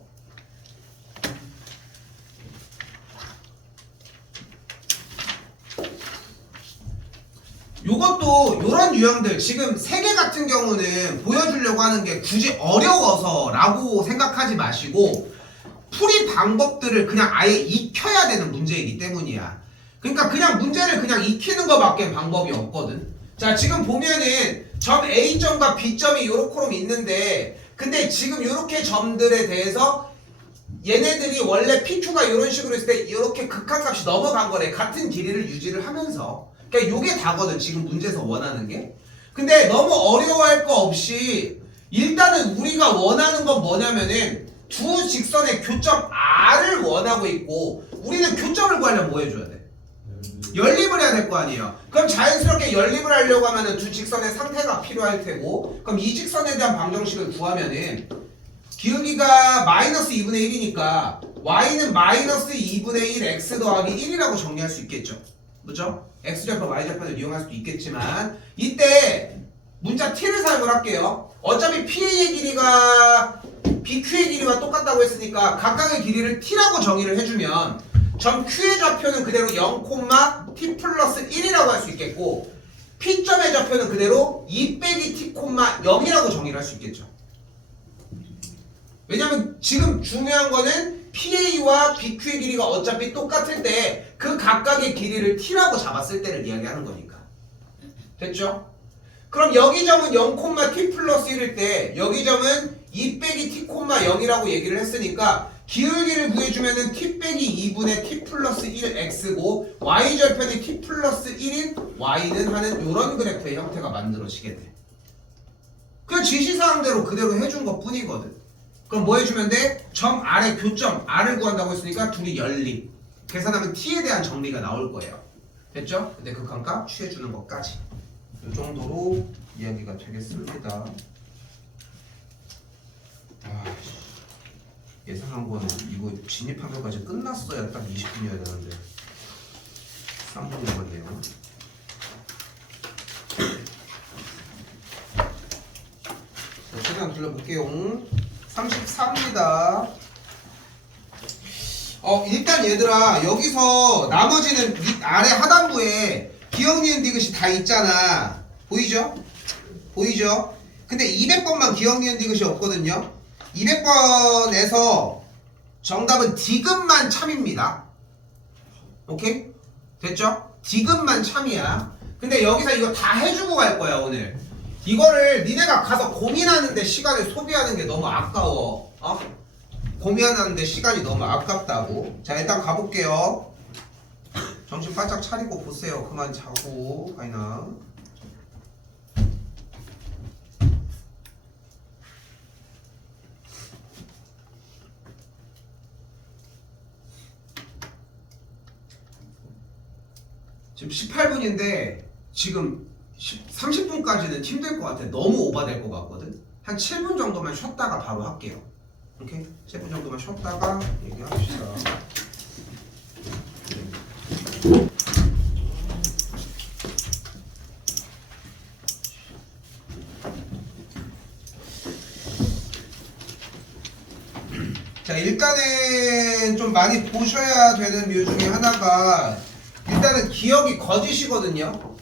요것도 요런 유형들, 지금 세 개 같은 경우는 보여주려고 하는 게 굳이 어려워서 라고 생각하지 마시고 풀이 방법들을 그냥 아예 익혀야 되는 문제이기 때문이야. 그러니까 그냥 문제를 그냥 익히는 것밖에 방법이 없거든. 자, 지금 보면은 점 A점과 B점이 요렇게로 있는데, 근데 지금 요렇게 점들에 대해서 얘네들이 원래 PQ가 요런 식으로 있을 때 요렇게 극한값이 넘어간 거래. 같은 길이를 유지를 하면서. 그러니까 요게 다거든, 지금 문제에서 원하는 게. 근데 너무 어려워할 거 없이 일단은 우리가 원하는 건 뭐냐면은 두 직선의 교점 R을 원하고 있고 우리는 교점을 구하려면 뭐 해줘야 돼? 연립을 해야 될 거 아니에요. 그럼 자연스럽게 연립을 하려고 하면은 두 직선의 상태가 필요할 테고 그럼 이 직선에 대한 방정식을 구하면은 기울기가 마이너스 2분의 1이니까 y는 마이너스 2분의 1 x 더하기 1이라고 정리할 수 있겠죠. 그죠? x좌표 y좌표를 이용할 수도 있겠지만 이때 문자 t를 사용을 할게요. 어차피 PA의 길이가 BQ의 길이와 똑같다고 했으니까 각각의 길이를 t라고 정의를 해주면 점 Q의 좌표는 그대로 0, t 플러스 1이라고 할 수 있겠고 P점의 좌표는 그대로 2 빼기 t, 0이라고 정의를 할 수 있겠죠. 왜냐면 지금 중요한 거는 PA와 BQ의 길이가 어차피 똑같을 때 그 각각의 길이를 t라고 잡았을 때를 이야기하는 거니까. 됐죠? 그럼 여기 점은 0, t 플러스 1일 때 여기 점은 2 빼기 t, 0이라고 얘기를 했으니까 기울기를 구해주면은 t 빼기 2분의 t 플러스 1 x고 y절편이 t 플러스 1인 y는 하는 이런 그래프의 형태가 만들어지게 돼. 그 지시사항대로 그대로 해준 것 뿐이거든. 그럼 뭐 해주면 돼? 점 R의 교점 R을 구한다고 했으니까 둘이 연립. 계산하면 t에 대한 정리가 나올 거예요. 됐죠? 근데 극한값 취해주는 것까지 이 정도로 이야기가 되겠습니다. 예상한 거는 이거 진입학교까지 끝났어야 딱 20분이어야 되는데 3분 남았네요. 자, 최대한 둘러볼게요. 34입니다. 일단 얘들아 여기서 나머지는 아래 하단부에 기억, 니은, 디귿이 다 있잖아. 보이죠? 보이죠? 근데 200번만 기억, 니은, 디귿이 없거든요. 200번에서 정답은 디귿만 참입니다. 오케이? 됐죠? 디귿만 참이야. 근데 여기서 이거 다 해주고 갈 거야 오늘. 이거를 니네가 가서 고민하는데 시간을 소비하는 게 너무 아까워. 고민하는데 시간이 너무 아깝다고. 자 일단 가볼게요. 정신 바짝 차리고 보세요. 그만 자고 가이나. 지금 18분인데 지금 30분까지는 힘들 것 같아. 너무 오버될 것 같거든. 한 7분 정도만 쉬었다가 바로 할게요. 오케이? 7분 정도만 쉬었다가 얘기합시다. 자 일단은 좀 많이 보셔야 되는 뮤 중에 하나가 일단은 기억이 거짓이거든요.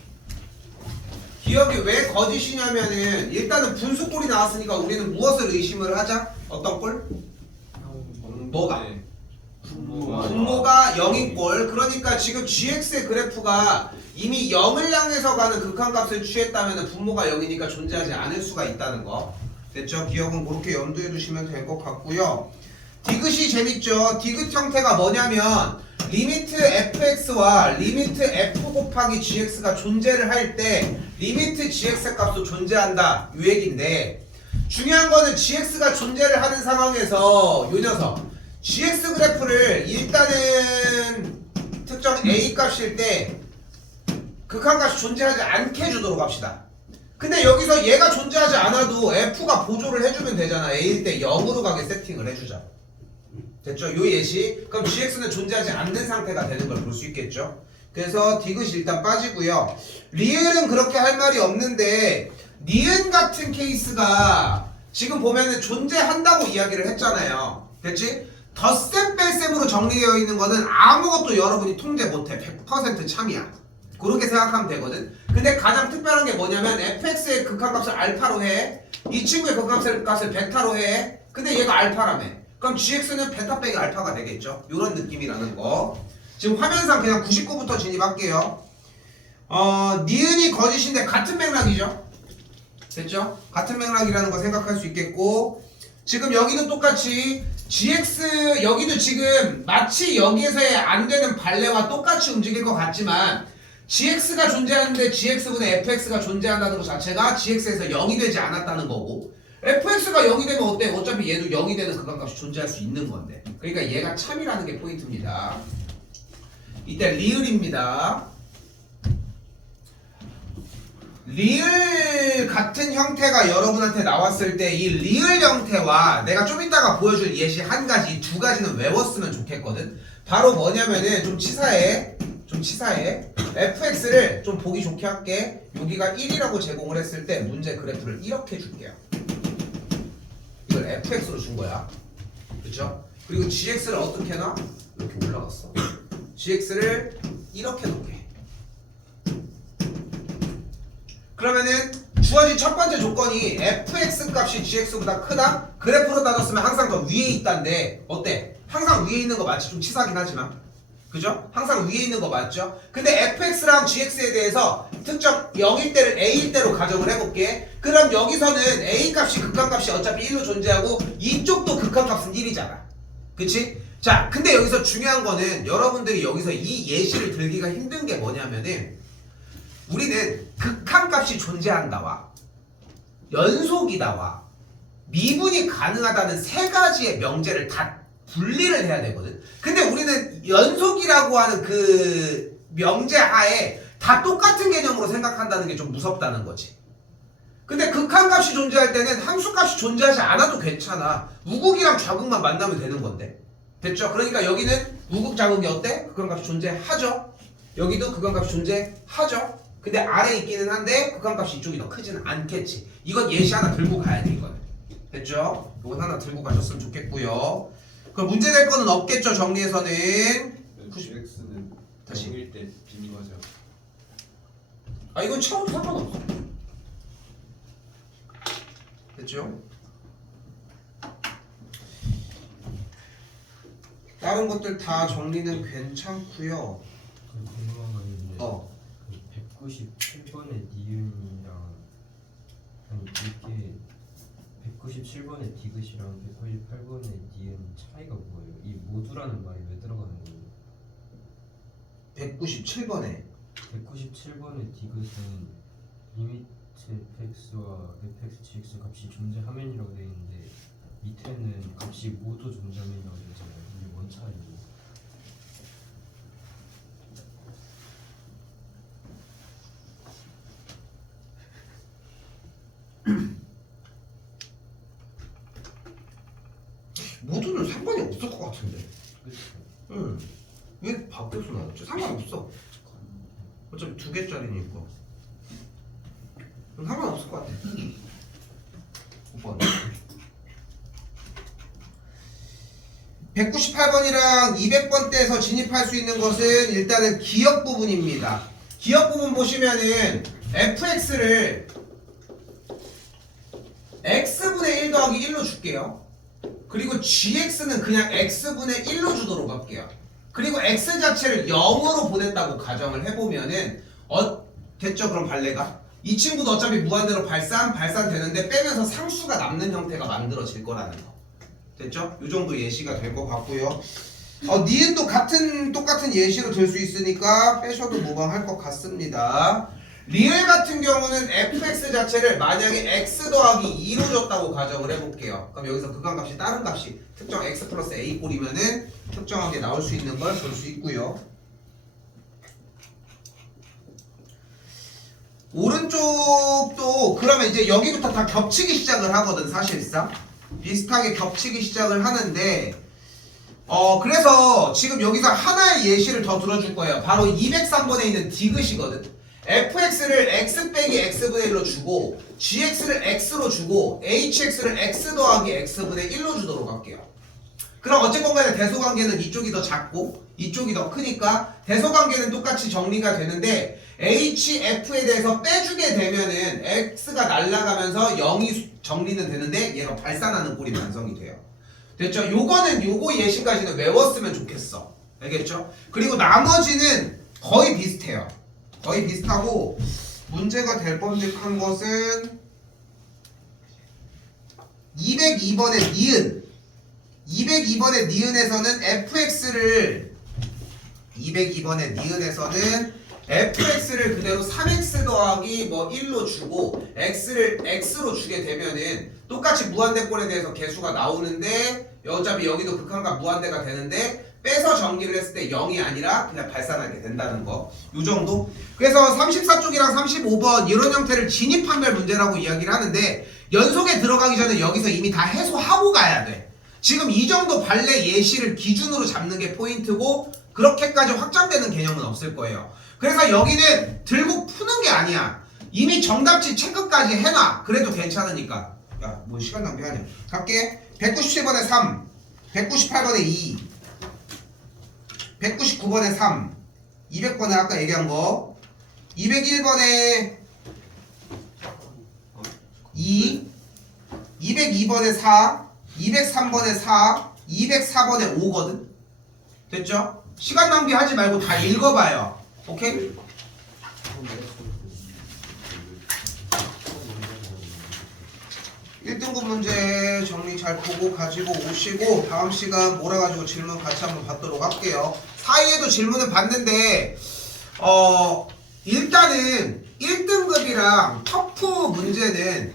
기억이 왜 거짓이냐면은 일단은 분수꼴이 나왔으니까 우리는 무엇을 의심을 하자? 어떤 꼴? 뭐가? 분모가 0인 꼴. 그러니까 지금 gx의 그래프가 이미 0을 향해서 가는 극한값을 취했다면 분모가 0이니까 존재하지 않을 수가 있다는 거. 됐죠? 기억은 그렇게 염두에 두시면 될 것 같고요. 디귿이 재밌죠? 디귿 형태가 뭐냐면 리미트 fx와 리미트 f 곱하기 gx가 존재를 할 때 리미트 gx 값도 존재한다 이 얘기인데 중요한 거는 gx가 존재를 하는 상황에서 요 녀석 gx 그래프를 일단은 특정 a 값일 때 극한값이 존재하지 않게 주도록 합시다. 근데 여기서 얘가 존재하지 않아도 f가 보조를 해주면 되잖아. a일 때 0으로 가게 세팅을 해주자. 됐죠? 요 예시. 그럼 gx는 존재하지 않는 상태가 되는 걸 볼 수 있겠죠? 그래서 디귿이 일단 빠지고요. 리을은 그렇게 할 말이 없는데 니은 같은 케이스가 지금 보면은 존재한다고 이야기를 했잖아요. 됐지? 덧셈 뺄셈으로 정리되어 있는 거는 아무것도 여러분이 통제 못해. 100% 참이야. 그렇게 생각하면 되거든. 근데 가장 특별한 게 뭐냐면 fx의 극한값을 알파로 해. 이 친구의 극한값을 베타로 해. 근데 얘가 알파라며. 그럼 gx는 베타 빼기 알파가 되겠죠. 요런 느낌이라는 거. 지금 화면상 그냥 99부터 진입할게요. 니은이 거짓인데 같은 맥락이죠. 됐죠? 같은 맥락이라는 거 생각할 수 있겠고 지금 여기는 똑같이 gx 여기도 지금 마치 여기에서의 안 되는 발레와 똑같이 움직일 것 같지만 gx가 존재하는데 gx분의 fx가 존재한다는 것 자체가 gx에서 0이 되지 않았다는 거고 fx가 0이 되면 어때? 어차피 얘도 0이 되는 극한값이 존재할 수 있는 건데 그러니까 얘가 참이라는 게 포인트입니다. 이때 리을입니다. 리을 같은 형태가 여러분한테 나왔을 때 이 리을 형태와 내가 좀 이따가 보여줄 예시 한 가지, 두 가지는 외웠으면 좋겠거든. 바로 뭐냐면은 좀 치사해. fx를 좀 보기 좋게 할게. 여기가 1이라고 제공을 했을 때 문제 그래프를 이렇게 줄게요. 이걸 fx로 준 거야. 그쵸? 그리고 gx를 어떻게 놔? 이렇게 올라갔어. gx를 이렇게 놓게. 그러면은 주어진 첫 번째 조건이 fx 값이 gx보다 크다? 그래프로 따졌으면 항상 더 위에 있다인데 어때? 항상 위에 있는 거 맞지? 좀 치사하긴 하지만 그죠? 항상 위에 있는 거 맞죠? 근데 fx랑 gx에 대해서 특정 0일 때를 a일 때로 가정을 해볼게. 그럼 여기서는 a 값이 극한값이 어차피 1로 존재하고 이쪽도 극한값은 1이잖아. 그치? 자, 근데 여기서 중요한 거는 여러분들이 여기서 이 예시를 들기가 힘든 게 뭐냐면은 우리는 극한값이 존재한다와 연속이다와 미분이 가능하다는 세 가지의 명제를 다 분리를 해야 되거든. 근데 우리는 연속이라고 하는 그 명제 하에 다 똑같은 개념으로 생각한다는 게 좀 무섭다는 거지. 근데 극한값이 존재할 때는 함수값이 존재하지 않아도 괜찮아. 우극이랑 좌극만 만나면 되는 건데. 됐죠? 그러니까 여기는 우극 좌극이 어때? 극한값이 존재하죠. 여기도 극한값이 존재하죠. 근데 아래에 있기는 한데 극한값이 이쪽이 더 크지는 않겠지. 이건 예시 하나 들고 가야 돼. 이건 됐죠? 이건 하나 들고 가셨으면 좋겠고요. 그럼 문제 될 거는 없겠죠? 정리해서는 x는 다시. 0일 때 비는 거죠. 아 이건 채워도 상관없어. 됐죠? 다른 것들 다 정리는 괜찮고요. 궁금한 거 있는데 어. 197번의 니은이랑 아니 이게 197번의 디귿이랑 198번의 니은 차이가 뭐예요? 이 모두라는 말이 왜 들어가는 거예요? 197번에 197번의 디귿은 리미트 fx와 fx, gx 값이 존재하면이라고 되어 있는데 밑에는 값이 모두 존재하면이라고 되어 있잖아요. 이게 뭔 차이예요? 모두는 상관이 없을 것 같은데. 그렇죠? 응. 왜 밖에서 나왔지? 상관없어. 어차피 두 개짜리니까. 상관없을 것 같아. 5번. 198번이랑 200번 대에서 진입할 수 있는 것은 일단은 기억 부분입니다. 기억 부분 보시면은 fx를 x분의 1 더하기 1로 줄게요. 그리고 gx는 그냥 x분의 1로 주도록 할게요. 그리고 x 자체를 0으로 보냈다고 가정을 해보면은 됐죠? 그럼 발레가? 이 친구도 어차피 무한대로 발산되는데 빼면서 상수가 남는 형태가 만들어질 거라는 거. 됐죠? 이 정도 예시가 될 것 같고요. 니은도 똑같은 예시로 들 수 있으니까 빼셔도 무방할 것 같습니다. 리을 같은 경우는 fx 자체를 만약에 x 더하기 2로 줬다고 가정을 해볼게요. 그럼 여기서 극한값이 다른 값이 특정 x 플러스 a 꼴이면은 특정하게 나올 수 있는 걸 볼 수 있고요. 오른쪽도 그러면 이제 여기부터 다 겹치기 시작을 하거든. 사실상 비슷하게 겹치기 시작을 하는데 그래서 지금 여기서 하나의 예시를 더 들어줄 거예요. 바로 203번에 있는 디귿이거든. fx를 x 빼기 x분의 1로 주고 gx를 x로 주고 hx를 x 더하기 x분의 1로 주도록 할게요. 그럼 어쨌건 간에 대소관계는 이쪽이 더 작고 이쪽이 더 크니까 대소관계는 똑같이 정리가 되는데 hf에 대해서 빼주게 되면은 x가 날아가면서 0이 정리는 되는데 얘가 발산하는 꼴이 완성이 돼요. 됐죠? 요거 예시까지는 외웠으면 좋겠어. 알겠죠? 그리고 나머지는 거의 비슷해요. 거의 비슷하고 문제가 될 뻔한 것은 202번의 니은 202번의 니은에서는 fx를 202번의 니은에서는 fx를 그대로 3x 더하기 뭐 1로 주고 x를 x로 주게 되면은 똑같이 무한대꼴에 대해서 개수가 나오는데 어차피 여기도 극한값 무한대가 되는데 빼서 정리를 했을 때 0이 아니라 그냥 발산하게 된다는 거. 요 정도? 그래서 34쪽이랑 35번 이런 형태를 진입한별 문제라고 이야기를 하는데 연속에 들어가기 전에 여기서 이미 다 해소하고 가야 돼. 지금 이 정도 발레 예시를 기준으로 잡는 게 포인트고 그렇게까지 확장되는 개념은 없을 거예요. 그래서 여기는 들고 푸는 게 아니야. 이미 정답지 체크까지 해놔. 그래도 괜찮으니까. 야, 뭐 시간 낭비하냐. 갈게. 197번에 3, 198번에 2, 199번에 3, 200번에 아까 얘기한 거, 201번에 2, 202번에 4, 203번에 4, 204번에 5거든? 됐죠? 시간 낭비하지 말고 다 읽어봐요. 오케이? 일등급 문제 정리 잘 보고 가지고 오시고 다음 시간 몰아가지고 질문 같이 한번 받도록 할게요. 사이에도 질문을 받는데 일단은 1등급이랑 터프 문제는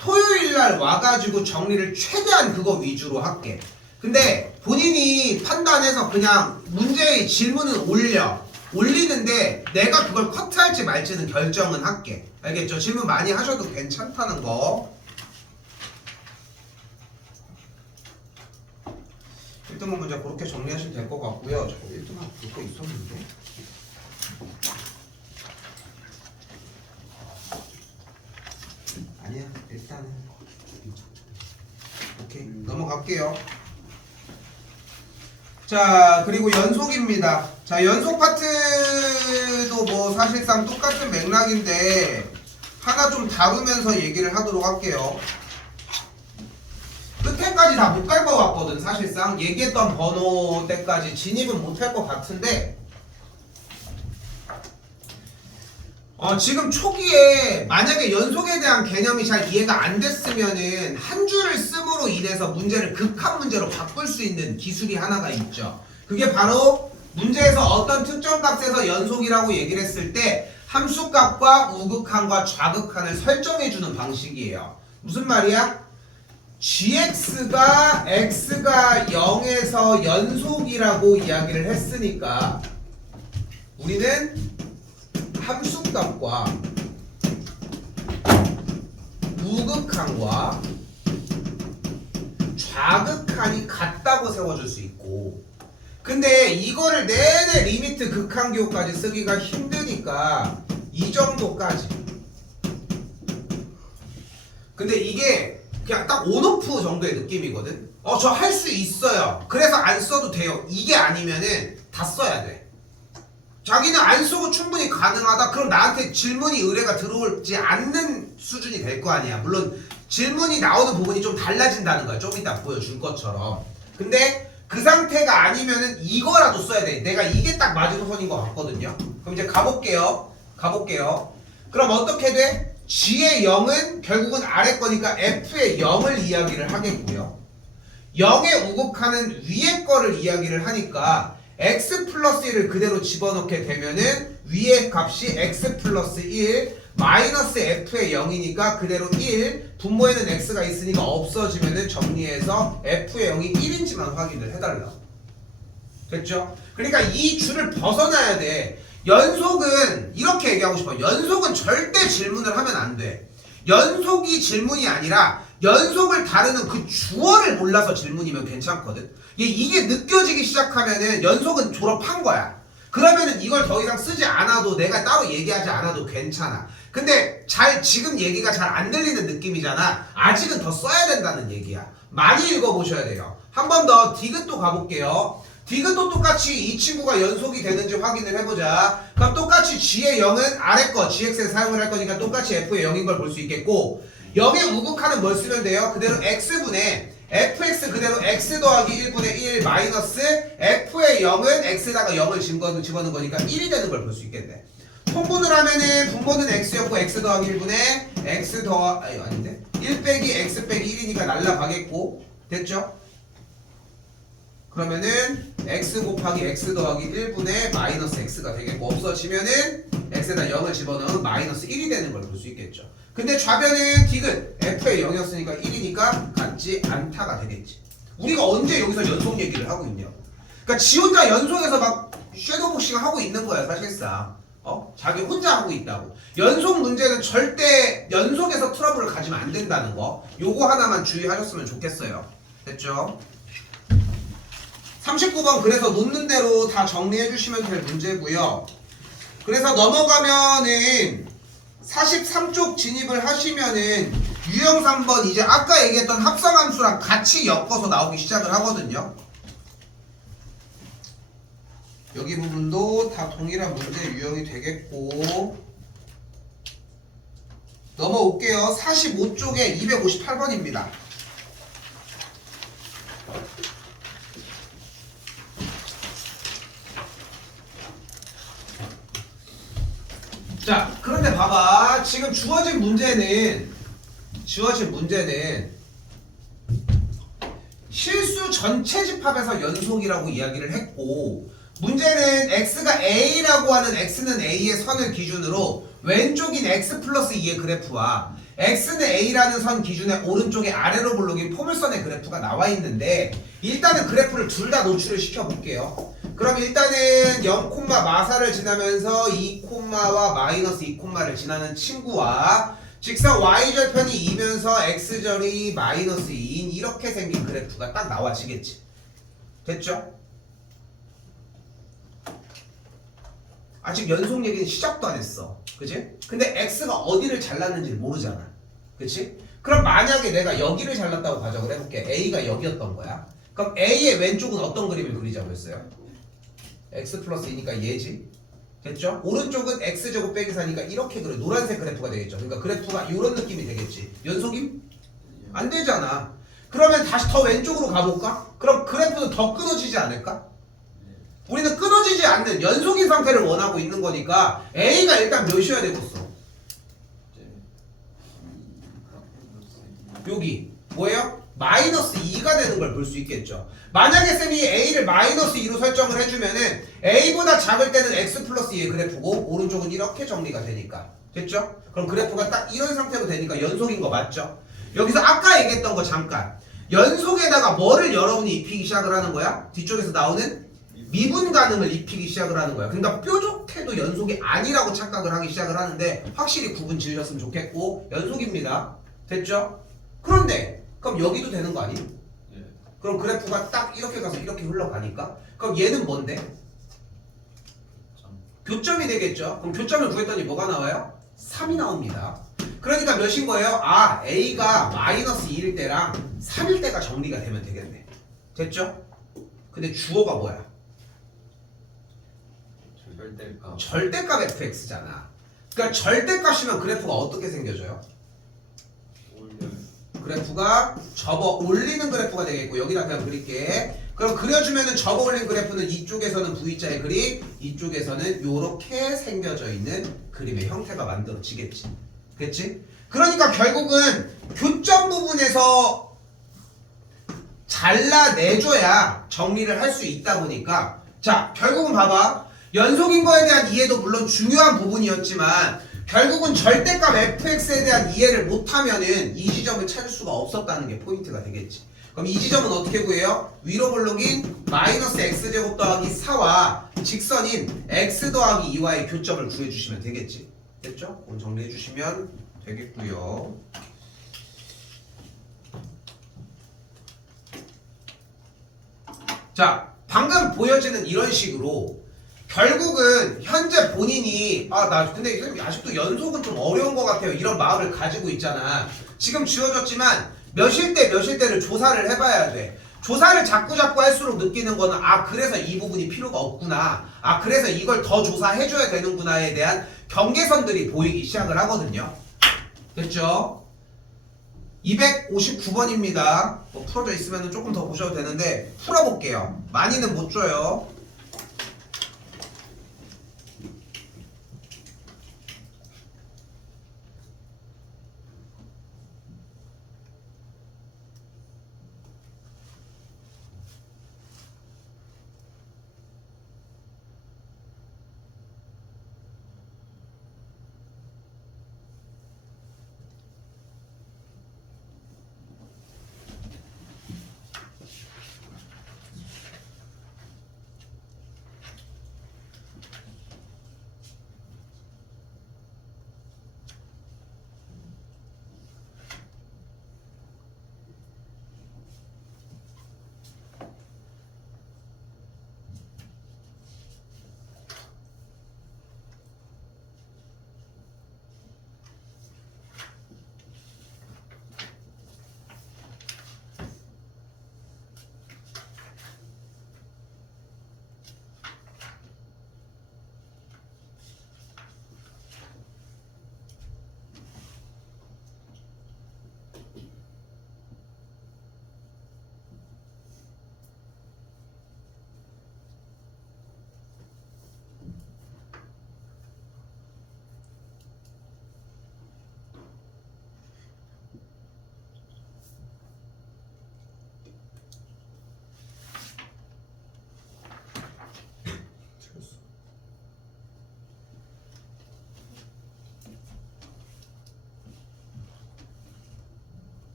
토요일날 와가지고 정리를 최대한 그거 위주로 할게. 근데 본인이 판단해서 그냥 문제의 질문은 올리는데 내가 그걸 커트할지 말지는 결정은 할게. 알겠죠? 질문 많이 하셔도 괜찮다는 거. 1등급 문제 그렇게 정리하시면 될 것 같고요. 저 1등급 붙고 있었는데. 아니야, 일단은 오케이, 넘어갈게요. 자, 그리고 연속입니다. 자, 연속 파트도 뭐 사실상 똑같은 맥락인데 하나 좀 다루면서 얘기를 하도록 할게요. 끝에까지 다 못 갈 것 같거든. 사실상 얘기했던 번호 때까지 진입은 못 할 것 같은데 지금 초기에 만약에 연속에 대한 개념이 잘 이해가 안 됐으면은 한 줄을 씀으로 인해서 문제를 극한 문제로 바꿀 수 있는 기술이 하나가 있죠. 그게 바로 문제에서 어떤 특정 값에서 연속이라고 얘기를 했을 때 함수값과 우극한과 좌극한을 설정해주는 방식이에요. 무슨 말이야? gx가 x가 0에서 연속이라고 이야기를 했으니까 우리는 함수값과 우극한과 좌극한이 같다고 세워줄 수 있고, 근데 이거를 내내 리미트 극한기호까지 쓰기가 힘드니까 이 정도까지. 근데 이게 그냥 딱 온오프 정도의 느낌이거든. 저 할 수 있어요. 그래서 안 써도 돼요. 이게 아니면은 다 써야 돼. 자기는 안 쓰고 충분히 가능하다. 그럼 나한테 질문이 의뢰가 들어오지 않는 수준이 될 거 아니야. 물론 질문이 나오는 부분이 좀 달라진다는 거야. 좀 이따 보여줄 것처럼. 근데 그 상태가 아니면은 이거라도 써야 돼. 내가 이게 딱 마지노선인 것 같거든요. 그럼 이제 가볼게요. 그럼 어떻게 돼? G의 0은 결국은 아래 거니까 F의 0을 이야기를 하겠고요. 0의 우극한은 위에 거를 이야기를 하니까 x 플러스 1을 그대로 집어넣게 되면은 위의 값이 x 플러스 1 마이너스 f의 0이니까 그대로 1 분모에는 x가 있으니까 없어지면은 정리해서 f의 0이 1인지만 확인을 해달라. 됐죠? 그러니까 이 줄을 벗어나야 돼. 연속은 이렇게 얘기하고 싶어. 연속은 절대 질문을 하면 안 돼. 연속이 질문이 아니라 연속을 다루는 그 주어를 몰라서 질문이면 괜찮거든. 이게 느껴지기 시작하면은 연속은 졸업한 거야. 그러면은 이걸 더 이상 쓰지 않아도 내가 따로 얘기하지 않아도 괜찮아. 근데 지금 얘기가 잘 안 들리는 느낌이잖아. 아직은 더 써야 된다는 얘기야. 많이 읽어보셔야 돼요. 한 번 더 디귿도 가볼게요. 디귿도 똑같이 이 친구가 연속이 되는지 확인을 해보자. 그럼 똑같이 G의 0은 아래 거 GX에 사용을 할 거니까 똑같이 F의 0인 걸 볼 수 있겠고, 0의 우극한은 뭘 쓰면 돼요? 그대로 X분의 fx 그대로 x 더하기 1분의 1 마이너스 f의 0은 x에다가 0을 집어넣은 거니까 1이 되는 걸 볼 수 있겠네. 통분을 하면은 분모는 x였고 x 더하기 1분의 x 아닌데 1 빼기 x 빼기 1이니까 날라가겠고. 됐죠? 그러면은 x 곱하기 x 더하기 1분의 마이너스 x가 되겠고 없어지면은 x에다 0을 집어넣으면 마이너스 1이 되는 걸 볼 수 있겠죠. 근데 좌변은 디귿 f의 0이었으니까 1이니까 같지 않다가 되겠지. 우리가 언제 여기서 연속 얘기를 하고 있냐. 그러니까 지 혼자 연속해서 막 섀도우복싱 하고 있는 거야 사실상. 자기 혼자 하고 있다고. 연속 문제는 절대 연속해서 트러블을 가지면 안 된다는 거. 요거 하나만 주의하셨으면 좋겠어요. 됐죠? 39번 그래서 놓는 대로 다 정리해 주시면 될 문제고요. 그래서 넘어가면은 43쪽 진입을 하시면은 유형 3번 이제 아까 얘기했던 합성함수랑 같이 엮어서 나오기 시작을 하거든요. 여기 부분도 다 동일한 문제 유형이 되겠고 넘어올게요. 45쪽에 258번입니다. 자, 그런데 봐봐. 지금 주어진 문제는 실수 전체 집합에서 연속이라고 이야기를 했고 문제는 x가 a라고 하는 x는 a의 선을 기준으로 왼쪽인 x 플러스 2의 그래프와 x는 a라는 선 기준의 오른쪽에 아래로 블록인 포물선의 그래프가 나와 있는데 일단은 그래프를 둘 다 노출을 시켜 볼게요. 그럼 일단은 0, 마사를 지나면서 2, 와 마이너스 2, 를 지나는 친구와 직선 y절편이 2면서 x절이 마이너스 2인 이렇게 생긴 그래프가 딱 나와지겠지. 됐죠? 아직 연속 얘기는 시작도 안 했어. 그치? 근데 x가 어디를 잘랐는지 모르잖아. 그치? 그럼 만약에 내가 여기를 잘랐다고 가정을 해볼게. a가 여기였던 거야. 그럼 a의 왼쪽은 어떤 그림을 그리자고 했어요? x 플러스 2니까 얘지. 됐죠? 오른쪽은 x제곱 빼기 4니까 이렇게 그래. 노란색 그래프가 되겠죠. 그러니까 그래프가 이런 느낌이 되겠지. 연속임? 안 되잖아. 그러면 다시 더 왼쪽으로 가볼까? 그럼 그래프는 더 끊어지지 않을까? 우리는 끊어지지 않는 연속인 상태를 원하고 있는 거니까 a가 일단 몇이어야 되겠어? 여기 뭐예요? 마이너스 2가 되는 걸 볼 수 있겠죠. 만약에 쌤이 a를 마이너스 2로 설정을 해주면은 a보다 작을 때는 x 플러스 2의 그래프고 오른쪽은 이렇게 정리가 되니까. 됐죠? 그럼 그래프가 딱 이런 상태로 되니까 연속인 거 맞죠? 여기서 아까 얘기했던 거 잠깐. 연속에다가 뭐를 여러분이 입히기 시작을 하는 거야? 뒤쪽에서 나오는 미분 가능을 입히기 시작을 하는 거야. 그러니까 뾰족해도 연속이 아니라고 착각을 하기 시작을 하는데 확실히 구분 지으셨으면 좋겠고 연속입니다. 됐죠? 그런데 그럼 여기도 되는 거 아니에요? 그럼 그래프가 딱 이렇게 가서 이렇게 흘러가니까 그럼 얘는 뭔데? 교점이 되겠죠? 그럼 교점을 구했더니 뭐가 나와요? 3이 나옵니다. 그러니까 몇인 거예요? 아, a가 마이너스 2일 때랑 3일 때가 정리가 되면 되겠네. 됐죠? 근데 주어가 뭐야? 절대값. 절대값 fx잖아. 그러니까 절대값이면 그래프가 어떻게 생겨져요? 그래프가 접어 올리는 그래프가 되겠고 여기다 그냥 그릴게. 그럼 그려주면은 접어 올린 그래프는 이쪽에서는 V자의 그림, 이쪽에서는 요렇게 생겨져 있는 그림의 형태가 만들어지겠지. 그렇지? 그러니까 결국은 교점 부분에서 잘라내줘야 정리를 할 수 있다 보니까 자 결국은 봐봐. 연속인 거에 대한 이해도 물론 중요한 부분이었지만 결국은 절대값 fx에 대한 이해를 못하면은 이 지점을 찾을 수가 없었다는 게 포인트가 되겠지. 그럼 이 지점은 어떻게 구해요? 위로 블록인 마이너스 x제곱 더하기 4와 직선인 x 더하기 2와의 교점을 구해주시면 되겠지. 됐죠? 오늘 정리해주시면 되겠고요. 자, 방금 보여지는 이런 식으로 결국은 현재 본인이 나 근데 선생님 아직도 연속은 좀 어려운 것 같아요 이런 마음을 가지고 있잖아. 지금 지워졌지만 몇일 때를 조사를 해봐야 돼. 조사를 자꾸 할수록 느끼는 거는 그래서 이 부분이 필요가 없구나, 그래서 이걸 더 조사해줘야 되는구나에 대한 경계선들이 보이기 시작을 하거든요. 됐죠? 259번입니다 뭐 풀어져 있으면 조금 더 보셔도 되는데 풀어볼게요. 많이는 못 줘요.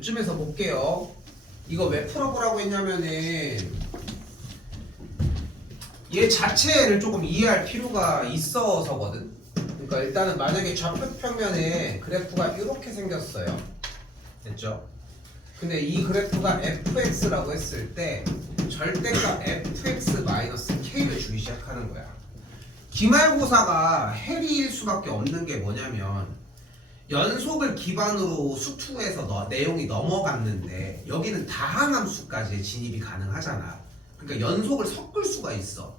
이쯤에서 볼게요. 이거 왜 풀어보라고 했냐면은 얘 자체를 조금 이해할 필요가 있어서거든. 그러니까 일단은 만약에 좌표평면에 그래프가 이렇게 생겼어요. 됐죠? 근데 이 그래프가 fx라고 했을 때 절대값 fx-k를 주기 시작하는 거야. 기말고사가 해리일 수밖에 없는 게 뭐냐면 연속을 기반으로 수투에서 내용이 넘어갔는데 여기는 다항함수까지 진입이 가능하잖아. 그러니까 연속을 섞을 수가 있어.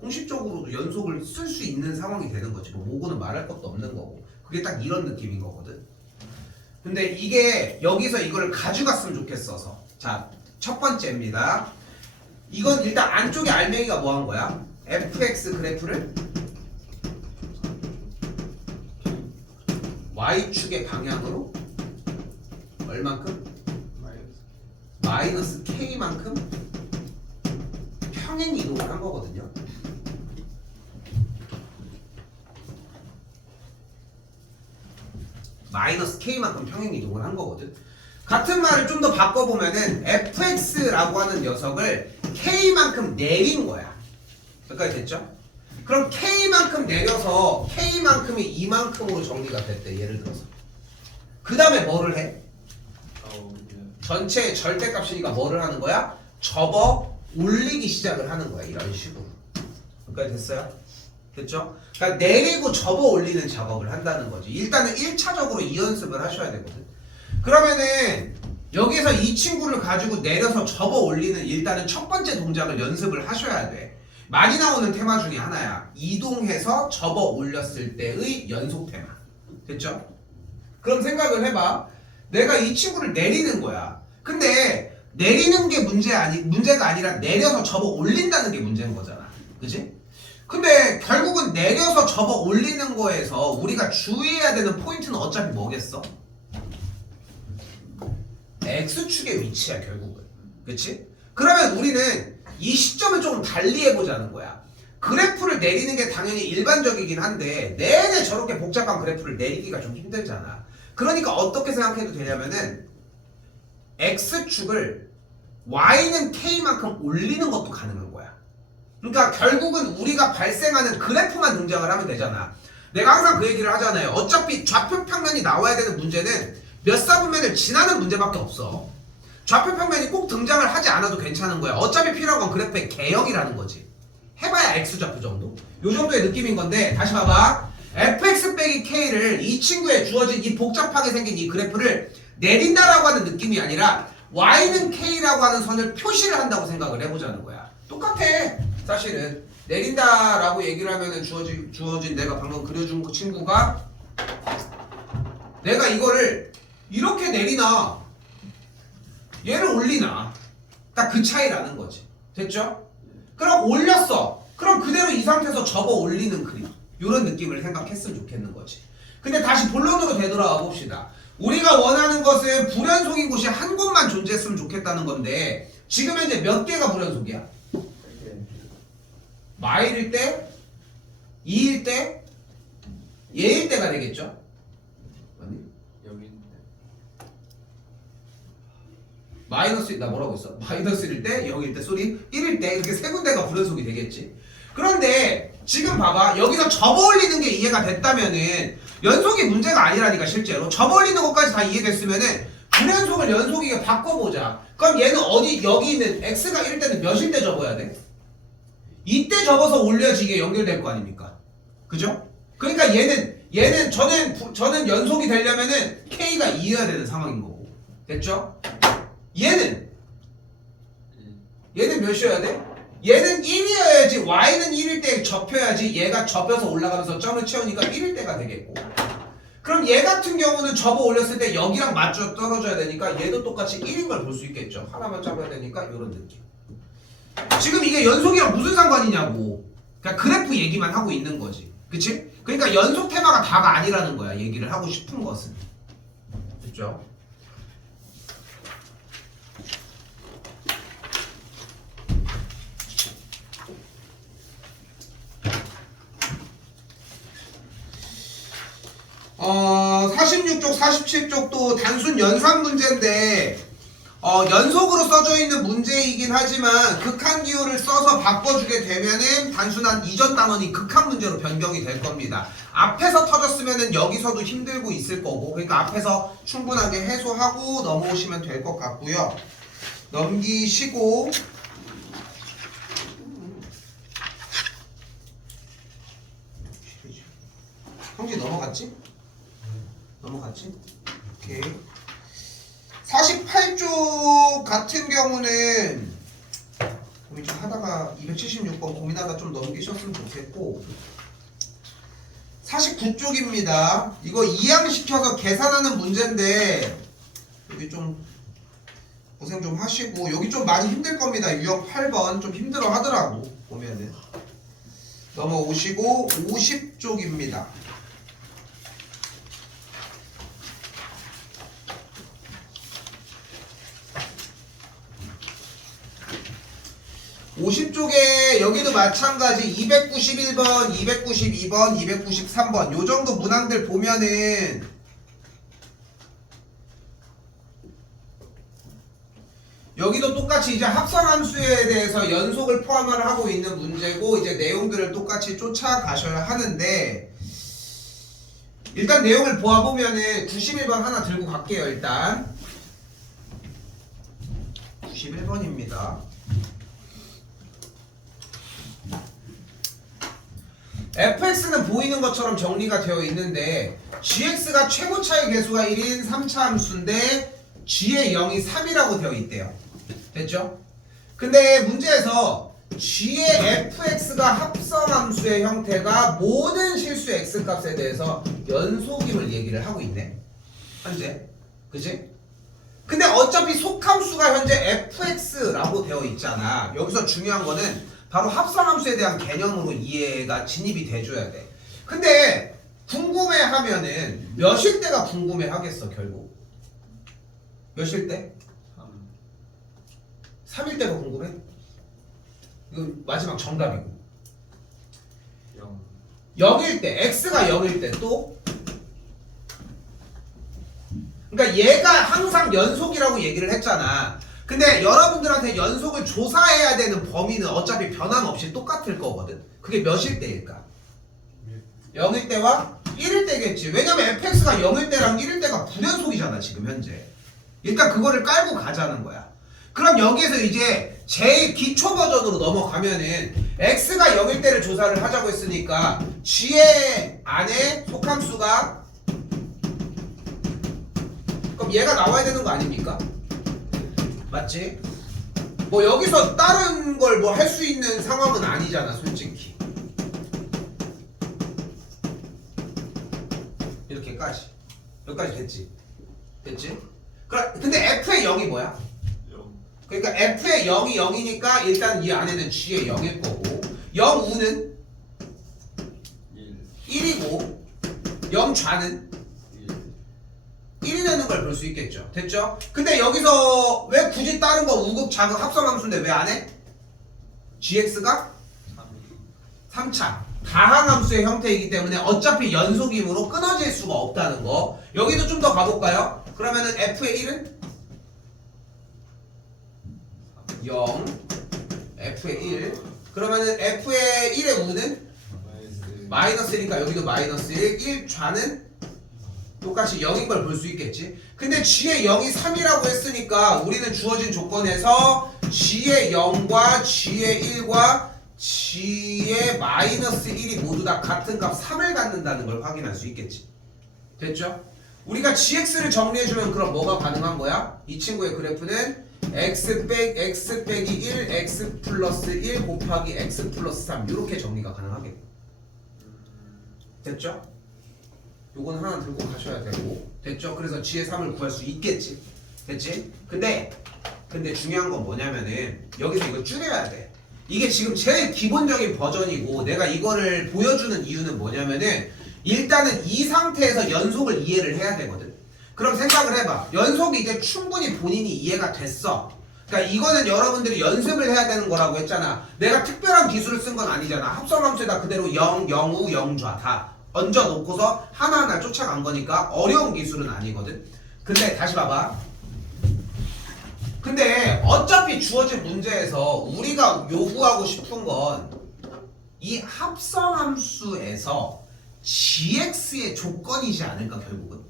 공식적으로도 연속을 쓸 수 있는 상황이 되는 거지. 뭐 모고는 말할 것도 없는 거고. 그게 딱 이런 느낌인 거거든. 근데 이게 여기서 이거를 가져갔으면 좋겠어서. 자, 첫 번째입니다. 이건 일단 안쪽에 알맹이가 뭐 한 거야? fx 그래프를 y축의 방향으로 얼만큼? 마이너스 k만큼 평행 이동을 한 거거든요. 마이너스 k만큼 평행 이동을 한 거거든. 같은 말을 좀 더 바꿔보면은 fx라고 하는 녀석을 k만큼 내린 거야. 여기까지 됐죠? 그럼 k만큼 내려서 k만큼이 이만큼으로 정리가 됐대. 예를 들어서 그 다음에 뭐를 해? 전체 절대값이니까 뭐를 하는 거야? 접어 올리기 시작을 하는 거야. 이런 식으로. 여기까지 됐어요? 됐죠? 그러니까 내리고 접어 올리는 작업을 한다는 거지. 일단은 1차적으로 이 연습을 하셔야 되거든. 그러면은 여기서 이 친구를 가지고 내려서 접어 올리는 일단은 첫 번째 동작을 연습을 하셔야 돼. 많이 나오는 테마 중에 하나야. 이동해서 접어 올렸을 때의 연속 테마. 됐죠? 그럼 생각을 해봐. 내가 이 친구를 내리는 거야. 근데 내리는 게 문제가 아니라 내려서 접어 올린다는 게 문제인 거잖아. 그치? 근데 결국은 내려서 접어 올리는 거에서 우리가 주의해야 되는 포인트는 어차피 뭐겠어? X축의 위치야 결국은. 그치? 그러면 우리는 이 시점을 조금 달리 해보자는 거야. 그래프를 내리는 게 당연히 일반적이긴 한데 내내 저렇게 복잡한 그래프를 내리기가 좀 힘들잖아. 그러니까 어떻게 생각해도 되냐면은 X축을 Y는 K만큼 올리는 것도 가능한 거야. 그러니까 결국은 우리가 발생하는 그래프만 등장을 하면 되잖아. 내가 항상 그 얘기를 하잖아요. 어차피 좌표평면이 나와야 되는 문제는 몇 사분면을 지나는 문제밖에 없어. 좌표평면이 꼭 등장을 하지 않아도 괜찮은 거야. 어차피 필요한 건 그래프의 개형이라는 거지. 해봐야 X좌표 정도? 요 정도의 느낌인 건데 다시 봐봐. fx 빼기 k를 이 친구에 주어진 이 복잡하게 생긴 이 그래프를 내린다라고 하는 느낌이 아니라 y는 k라고 하는 선을 표시를 한다고 생각을 해보자는 거야. 똑같아. 사실은 내린다라고 얘기를 하면은 주어진 내가 방금 그려준 그 친구가 내가 이거를 이렇게 내리나 얘를 올리나 딱 그 차이라는 거지. 됐죠? 그럼 올렸어. 그럼 그대로 이 상태에서 접어 올리는 그림. 이런 느낌을 생각했으면 좋겠는 거지. 근데 다시 본론으로 되돌아와 봅시다. 우리가 원하는 것은 불연속인 곳이 한 곳만 존재했으면 좋겠다는 건데 지금 현재 몇 개가 불연속이야? 마일일 때, 2일 때, 얘일 때가 되겠죠? 아니? 여기 마이너스, 나 뭐라고 했어? 마이너스일 때, 0일 때, 쏘리 1일 때 이렇게 세 군데가 불연속이 되겠지. 그런데 지금 봐봐. 여기서 접어 올리는 게 이해가 됐다면은 연속이 문제가 아니라니까. 실제로 접어 올리는 것까지 다 이해됐으면은 불연속을 연속이게 바꿔보자. 그럼 얘는 어디 여기 있는 x가 1일 때는 몇일 때 접어야 돼? 이때 접어서 올려지게 연결될 거 아닙니까? 그죠? 그러니까 얘는 저는 연속이 되려면은 k가 2여야 되는 상황인 거고. 됐죠? 얘는 몇이어야 돼? 얘는 1이어야지. y는 1일 때 접혀야지. 얘가 접혀서 올라가면서 점을 채우니까 1일 때가 되겠고. 그럼 얘 같은 경우는 접어 올렸을 때 여기랑 맞춰 떨어져야 되니까 얘도 똑같이 1인 걸 볼 수 있겠죠. 하나만 잡아야 되니까 이런 느낌. 지금 이게 연속이랑 무슨 상관이냐고. 그냥 그래프 얘기만 하고 있는 거지. 그치? 그러니까 연속 테마가 다가 아니라는 거야. 얘기를 하고 싶은 것은. 됐죠? 사실 46쪽, 47쪽도 단순 연산 문제인데 연속으로 써져 있는 문제이긴 하지만 극한 기호를 써서 바꿔주게 되면은 단순한 이전 단원이 극한 문제로 변경이 될 겁니다. 앞에서 터졌으면은 여기서도 힘들고 있을 거고, 그러니까 앞에서 충분하게 해소하고 넘어오시면 될 것 같고요. 넘기시고 형제 넘어갔지? 넘어갔지? 오케이. 48쪽 같은 경우는 고민 좀 하다가 276번 고민하다 좀 넘기셨으면 좋겠고, 49쪽입니다. 이거 이항시켜서 계산하는 문제인데 여기 좀 고생 좀 하시고, 여기 좀 많이 힘들 겁니다. 유형 8번 좀 힘들어 하더라고 보면은. 넘어오시고 50쪽입니다. (50쪽에) 여기도 마찬가지 291번, 292번, 293번 요 정도 문항들 보면은 여기도 똑같이 이제 합성함수에 대해서 연속을 포함을 하고 있는 문제고, 이제 내용들을 똑같이 쫓아가셔야 하는데, 일단 내용을 보아보면은 91번 하나 들고 갈게요. 일단 91번입니다. fx는 보이는 것처럼 정리가 되어 있는데 gx가 최고차의 개수가 1인 3차 함수인데 g의 0이 3이라고 되어 있대요. 됐죠? 근데 문제에서 g의 fx가 합성함수의 형태가 모든 실수 x값에 대해서 연속임을 얘기를 하고 있네 현재. 그치? 근데 어차피 속함수가 현재 fx라고 되어 있잖아. 여기서 중요한 거는 바로 합성함수에 대한 개념으로 이해가 진입이 돼줘야 돼. 근데 궁금해하면은 몇일 때가 궁금해하겠어 결국? 몇일 때? 3일 때가 궁금해? 이거 마지막 정답이고. 0일 때, x가 0일 때 또? 그러니까 얘가 항상 연속이라고 얘기를 했잖아. 근데 여러분들한테 연속을 조사해야 되는 범위는 어차피 변함없이 똑같을 거거든. 그게 몇일 때일까? 0일 때와 1일 때겠지. 왜냐면 fx가 0일 때랑 1일 때가 불연속이잖아 지금 현재. 일단 그거를 깔고 가자는 거야. 그럼 여기에서 이제 제일 기초 버전으로 넘어가면은 x가 0일 때를 조사를 하자고 했으니까 g의 안에 속함수가, 그럼 얘가 나와야 되는 거 아닙니까? 맞지? 뭐 여기서 다른 걸 뭐 할 수 있는 상황은 아니잖아 솔직히. 이렇게까지 여기까지 됐지? 됐지? 근데 f의 0이 뭐야? 그러니까 f의 0이 0이니까 일단 이 안에는 g의 0일 거고, 0 우는 1이고 0 좌는 1이라는 걸 볼 수 있겠죠. 됐죠? 근데 여기서 왜 굳이 다른 거 우극 자극 합성함수인데 왜 안 해? gx가 3차 다항함수의 형태이기 때문에 어차피 연속이므로 끊어질 수가 없다는 거. 여기도 좀 더 가볼까요? 그러면은 f의 1은 0, f의 1. 그러면은 f의 1의 우는 마이너스니까 여기도 마이너스 1 좌는 똑같이 0인 걸 볼 수 있겠지. 근데 g의 0이 3이라고 했으니까 우리는 주어진 조건에서 g의 0과 g의 1과 g의 마이너스 1이 모두 다 같은 값 3을 갖는다는 걸 확인할 수 있겠지. 됐죠? 우리가 gx를 정리해주면 그럼 뭐가 가능한 거야? 이 친구의 그래프는 x 빼기 1, x 플러스 1 곱하기 x 플러스 3 이렇게 정리가 가능하겠네. 됐죠? 요건 하나 들고 가셔야 되고. 됐죠? 그래서 g의 3을 구할 수 있겠지. 됐지? 근데 중요한 건 뭐냐면은 여기서 이거 줄여야 돼. 이게 지금 제일 기본적인 버전이고 내가 이거를 보여주는 이유는 뭐냐면은 일단은 이 상태에서 연속을 이해를 해야 되거든. 그럼 생각을 해봐. 연속이 이제 충분히 본인이 이해가 됐어. 그러니까 이거는 여러분들이 연습을 해야 되는 거라고 했잖아. 내가 특별한 기술을 쓴 건 아니잖아. 합성함수에다 그대로 0, 0우, 0좌 다 얹어놓고서 하나하나 쫓아간 거니까 어려운 기술은 아니거든. 근데 다시 봐봐. 근데 어차피 주어진 문제에서 우리가 요구하고 싶은 건 이 합성함수에서 gx의 조건이지 않을까 결국은.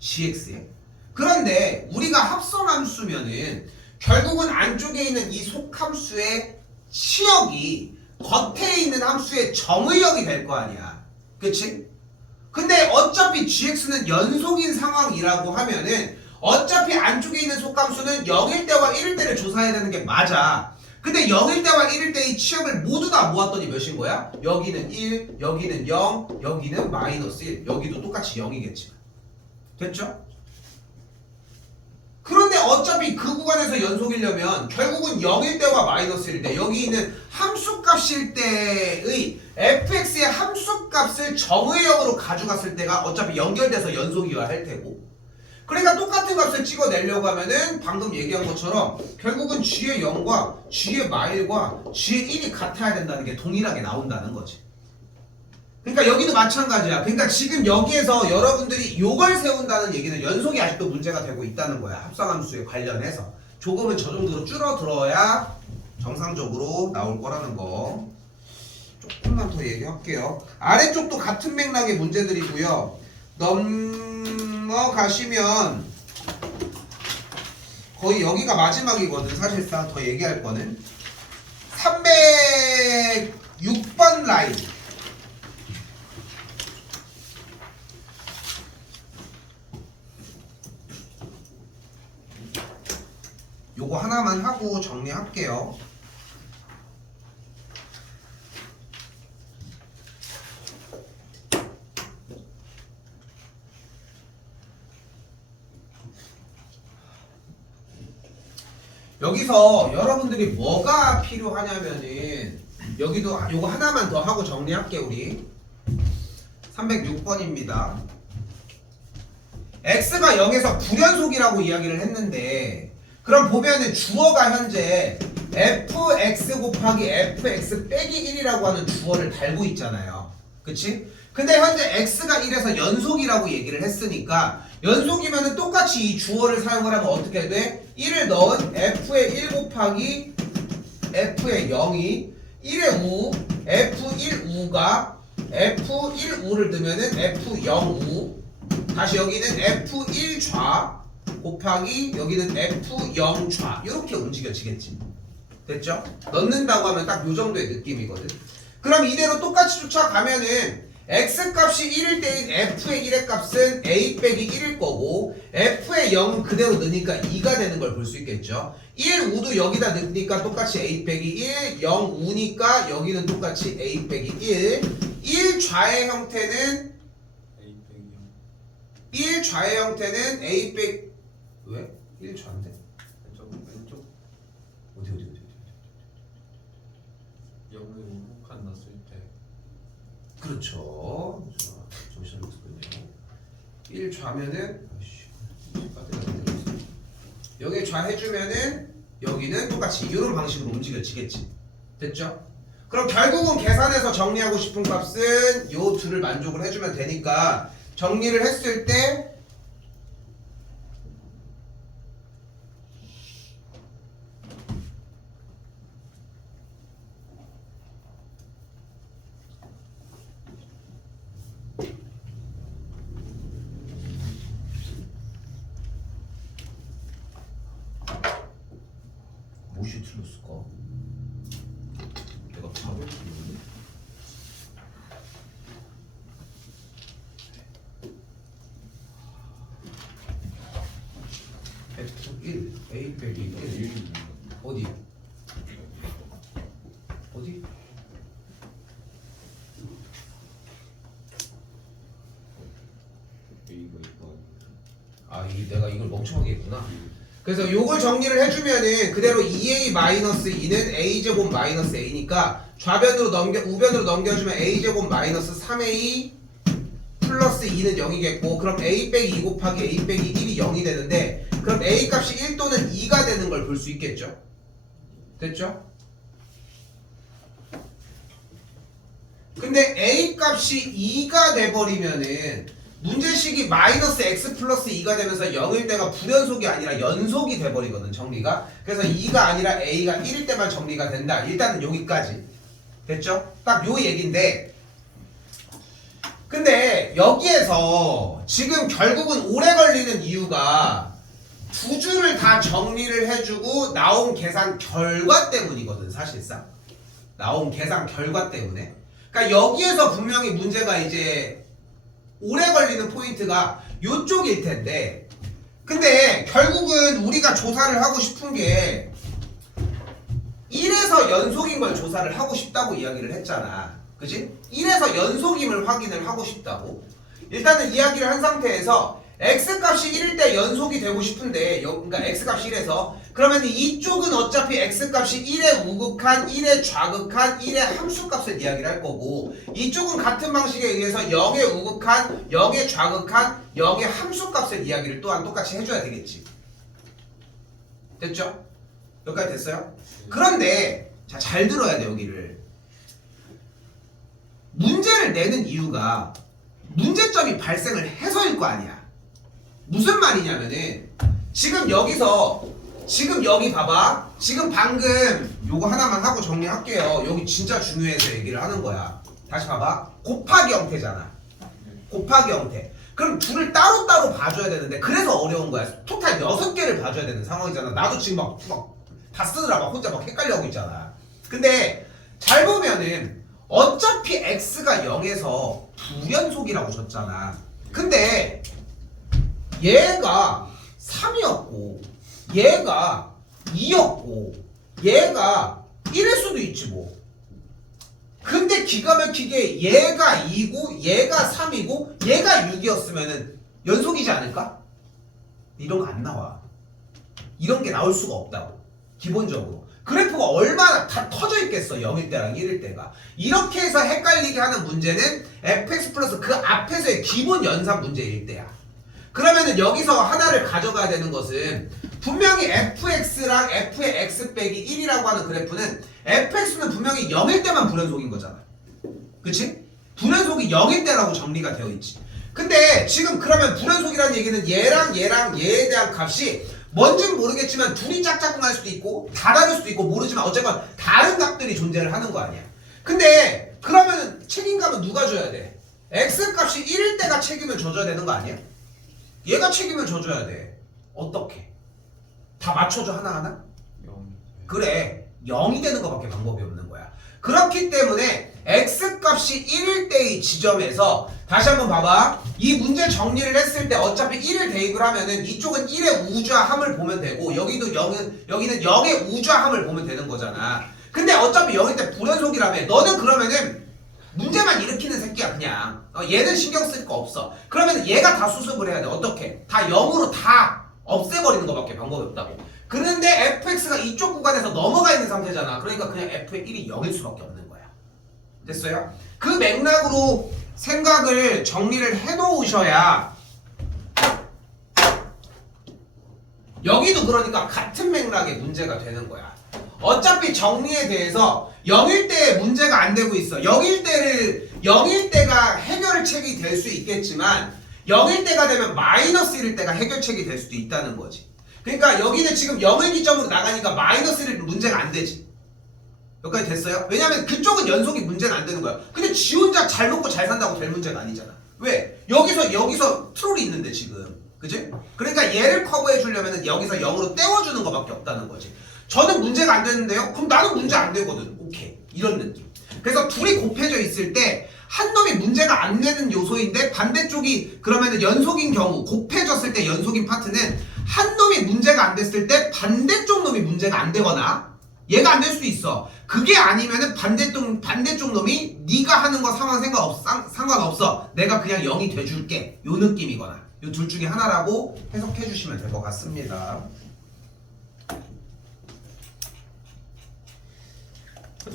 gx의. 그런데 우리가 합성함수면은 결국은 안쪽에 있는 이 속함수의 치역이 겉에 있는 함수의 정의역이 될 거 아니야. 그치? 근데 어차피 gx는 연속인 상황이라고 하면은 어차피 안쪽에 있는 속함수는 0일 때와 1일 때를 조사해야 되는 게 맞아. 근데 0일 때와 1일 때의 치역을 모두 다 모았더니 몇인 거야? 여기는 1, 여기는 0, 여기는 마이너스 1. 여기도 똑같이 0이겠지. 됐죠? 그런데 어차피 그 구간에서 연속이려면 결국은 0일 때와 마이너스 1일 때 여기 있는 함수값일 때의 fx의 함수값을 정의역으로 가져갔을 때가 어차피 연결돼서 연속이어야 할 테고, 그러니까 똑같은 값을 찍어내려고 하면은 방금 얘기한 것처럼 결국은 g의 0과 g의 마일과 g의 1이 같아야 된다는 게 동일하게 나온다는 거지. 그러니까 여기도 마찬가지야. 그러니까 지금 여기에서 여러분들이 요걸 세운다는 얘기는 연속이 아직도 문제가 되고 있다는 거야. 합성함수에 관련해서 조금은 저 정도로 줄어들어야 정상적으로 나올 거라는 거. 조금만 더 얘기할게요. 아래쪽도 같은 맥락의 문제들이고요. 넘어가시면 거의 여기가 마지막이거든. 사실상 더 얘기할 거는 306번 라인. 요거 하나만 하고 정리할게요. 여기서 여러분들이 뭐가 필요하냐면은 여기도 요거 하나만 더 하고 정리할게. 우리 306번입니다. x가 0에서 불연속이라고 이야기를 했는데, 그럼 보면은 주어가 현재 fx 곱하기 fx 빼기 1이라고 하는 주어를 달고 있잖아요. 그치? 근데 현재 x가 1에서 연속이라고 얘기를 했으니까 연속이면은 똑같이 이 주어를 사용을 하면 어떻게 돼? 1을 넣은 f의 1 곱하기 f의 0이 1의 우 f1우가 f1우를 넣으면은 f0우, 다시 여기는 f1좌 곱하기 여기는 f0좌, 이렇게 움직여지겠지. 됐죠? 넣는다고 하면 딱 요 정도의 느낌이거든. 그럼 이대로 똑같이 쫓아가면은 x값이 1일 때인 f의 1의 값은 a 빼기 1일 거고, f의 0은 그대로 넣으니까 2가 되는 걸 볼 수 있겠죠. 1우도 여기다 넣으니까 똑같이 a 빼기 1, 0우니까 여기는 똑같이 a 빼기 1. 1좌의 형태는 A 빼기 1좌의 형태는 a 빼기 왜? 1좌인데? 왼쪽 어디 0을 우북한 넣었을 때 그렇죠. 정신 못 쓰겠네요. 1좌면은 여기 좌 해주면은 여기는 똑같이 이런 방식으로 움직여지겠지. 됐죠? 그럼 결국은 계산해서 정리하고 싶은 값은 요 둘을 만족을 해주면 되니까 정리를 했을 때 무엇이 틀렸을까? 내가 답을 틀렸네? F1 A 빼기 1 어디? 어디? A가 있고 아, 내가 이걸 멍청하게 했구나. 그래서 요걸 정리를 해주면은 그대로 2a-2는 a제곱 마이너스 a니까 좌변으로 우변으로 넘겨주면 a제곱 마이너스 3a 플러스 2는 0이겠고, 그럼 a 빼기 2 곱하기 a 빼기 1이 0이 되는데, 그럼 a 값이 1 또는 2가 되는 걸 볼 수 있겠죠? 됐죠? 근데 A 값이 2가 돼버리면은 문제식이 마이너스 x 플러스 2가 되면서 0일 때가 불연속이 아니라 연속이 돼버리거든 정리가. 그래서 2가 아니라 A가 1일 때만 정리가 된다. 일단은 여기까지 됐죠? 딱 요 얘긴데, 근데 여기에서 지금 결국은 오래 걸리는 이유가 두 줄을 다 정리를 해주고 나온 계산 결과 때문이거든. 사실상 나온 계산 결과 때문에. 그러니까 여기에서 분명히 문제가 이제 오래 걸리는 포인트가 요쪽일 텐데, 근데 결국은 우리가 조사를 하고 싶은 게 1에서 연속인 걸 조사를 하고 싶다고 이야기를 했잖아. 그치? 1에서 연속임을 확인을 하고 싶다고. 일단은 이야기를 한 상태에서 x값이 1일 때 연속이 되고 싶은데, 그러니까 x값이 1에서, 그러면 이쪽은 어차피 x값이 1에 우극한, 1에 좌극한, 1의 함수값을 이야기를 할 거고, 이쪽은 같은 방식에 의해서 0에 우극한, 0에 좌극한, 0의 함수값을 이야기를 또한 똑같이 해줘야 되겠지. 됐죠? 여기까지 됐어요? 그런데 자, 잘 들어야 돼. 여기를 문제를 내는 이유가 문제점이 발생을 해서일 거 아니야. 무슨 말이냐면은 지금 여기서, 지금 여기 봐봐. 지금 방금 요거 하나만 하고 정리할게요. 여기 진짜 중요해서 얘기를 하는 거야. 다시 봐봐. 곱하기 형태잖아. 곱하기 형태. 그럼 둘을 따로따로 봐줘야 되는데, 그래서 어려운 거야. 토탈 6개를 봐줘야 되는 상황이잖아. 나도 지금 막 다 쓰느라 막 혼자 막 헷갈려하고 있잖아. 근데 잘 보면은 어차피 x가 0에서 불연속이라고 줬잖아. 근데 얘가 3이었고 얘가 2였고 얘가 1일 수도 있지 뭐. 근데 기가 막히게 얘가 2고 얘가 3이고 얘가 6이었으면은 연속이지 않을까? 이런 거 안 나와. 이런 게 나올 수가 없다고. 기본적으로 그래프가 얼마나 다 터져 있겠어. 0일 때랑 1일 때가. 이렇게 해서 헷갈리게 하는 문제는 fx 플러스 그 앞에서의 기본 연산 문제일 때야. 그러면은 여기서 하나를 가져가야 되는 것은, 분명히 fx랑 f의 x 빼기 1이라고 하는 그래프는 fx는 분명히 0일 때만 불연속인 거잖아. 그치? 불연속이 0일 때라고 정리가 되어 있지. 근데 지금 그러면 불연속이라는 얘기는 얘랑 얘에 대한 값이 뭔진 모르겠지만 둘이 짝짝꿍할 수도 있고 다 다를 수도 있고 모르지만 어쨌건 다른 값들이 존재를 하는 거 아니야. 근데 그러면 책임감은 누가 져야 돼? x값이 1일 때가 책임을 져줘야 되는 거 아니야? 얘가 책임을 져줘야 돼. 어떻게? 다 맞춰줘 하나하나? 0. 그래, 0이 되는 것밖에 방법이 없는 거야. 그렇기 때문에 x값이 1일 때의 지점에서 다시 한번 봐봐. 이 문제 정리를 했을 때 어차피 1을 대입을 하면은 이쪽은 1의 우좌함을 보면 되고 여기는 0의 우좌함을 보면 되는 거잖아. 근데 어차피 0일 때 불연속이라며. 너는 그러면은 문제만 일으키는 새끼야 그냥. 얘는 신경 쓸 거 없어. 그러면 얘가 다 수습을 해야 돼. 어떻게? 다 0으로 다 없애버리는 것밖에 방법이 없다고. 그런데 fx가 이쪽 구간에서 넘어가 있는 상태잖아. 그러니까 그냥 f의 1이 0일 수밖에 없는 거야. 됐어요? 그 맥락으로 생각을 정리를 해놓으셔야, 여기도 그러니까 같은 맥락의 문제가 되는 거야. 어차피 정리에 대해서 0일 때 문제가 안 되고 있어. 0일 때가 해결책이 될 수 있겠지만 0일 때가 되면 마이너스 1일 때가 해결책이 될 수도 있다는 거지. 그러니까 여기는 지금 0을 기점으로 나가니까 마이너스 1일 문제가 안 되지. 여기까지 됐어요? 왜냐면 그쪽은 연속이 문제는 안 되는 거야. 근데 지 혼자 잘 먹고 잘 산다고 될 문제가 아니잖아. 왜? 여기서 트롤이 있는데 지금. 그치? 그러니까 얘를 커버해 주려면 여기서 0으로 떼워주는 것밖에 없다는 거지. 저는 문제가 안 되는데요? 그럼 나는 문제 안 되거든. 오케이. 이런 느낌. 그래서 둘이 곱해져 있을 때 한 놈이 문제가 안 되는 요소인데 반대쪽이 그러면은 연속인 경우, 곱해졌을 때 연속인 파트는 한 놈이 문제가 안 됐을 때 반대쪽 놈이 문제가 안 되거나 얘가 안 될 수도 있어. 그게 아니면은 반대쪽 놈이 네가 하는 거 상황 상관없어. 내가 그냥 0이 돼줄게. 요 느낌이거나. 요 둘 중에 하나라고 해석해 주시면 될 것 같습니다.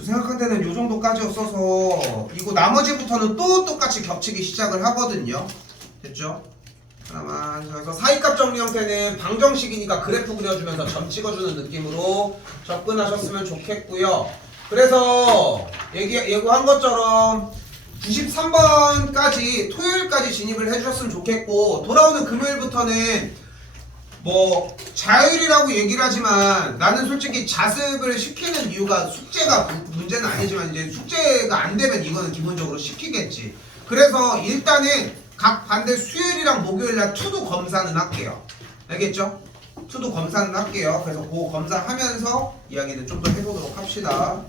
생각한 데는 요 정도까지였어서 이거 나머지부터는 또 똑같이 겹치기 시작을 하거든요. 됐죠? 하나만. 그래서 사이값 정리 형태는 방정식이니까 그래프 그려주면서 점 찍어주는 느낌으로 접근하셨으면 좋겠고요. 그래서 예고한 것처럼 93번까지 토요일까지 진입을 해주셨으면 좋겠고 돌아오는 금요일부터는 뭐 자율이라고 얘기를 하지만 나는 솔직히 자습을 시키는 이유가 숙제가 문제는 아니지만 이제 숙제가 안 되면 이거는 기본적으로 시키겠지. 그래서 일단은 각 반대 수요일이랑 목요일날 투두 검사는 할게요. 알겠죠? 투두 검사는 할게요. 그래서 그 검사하면서 이야기를 좀 더 해보도록 합시다.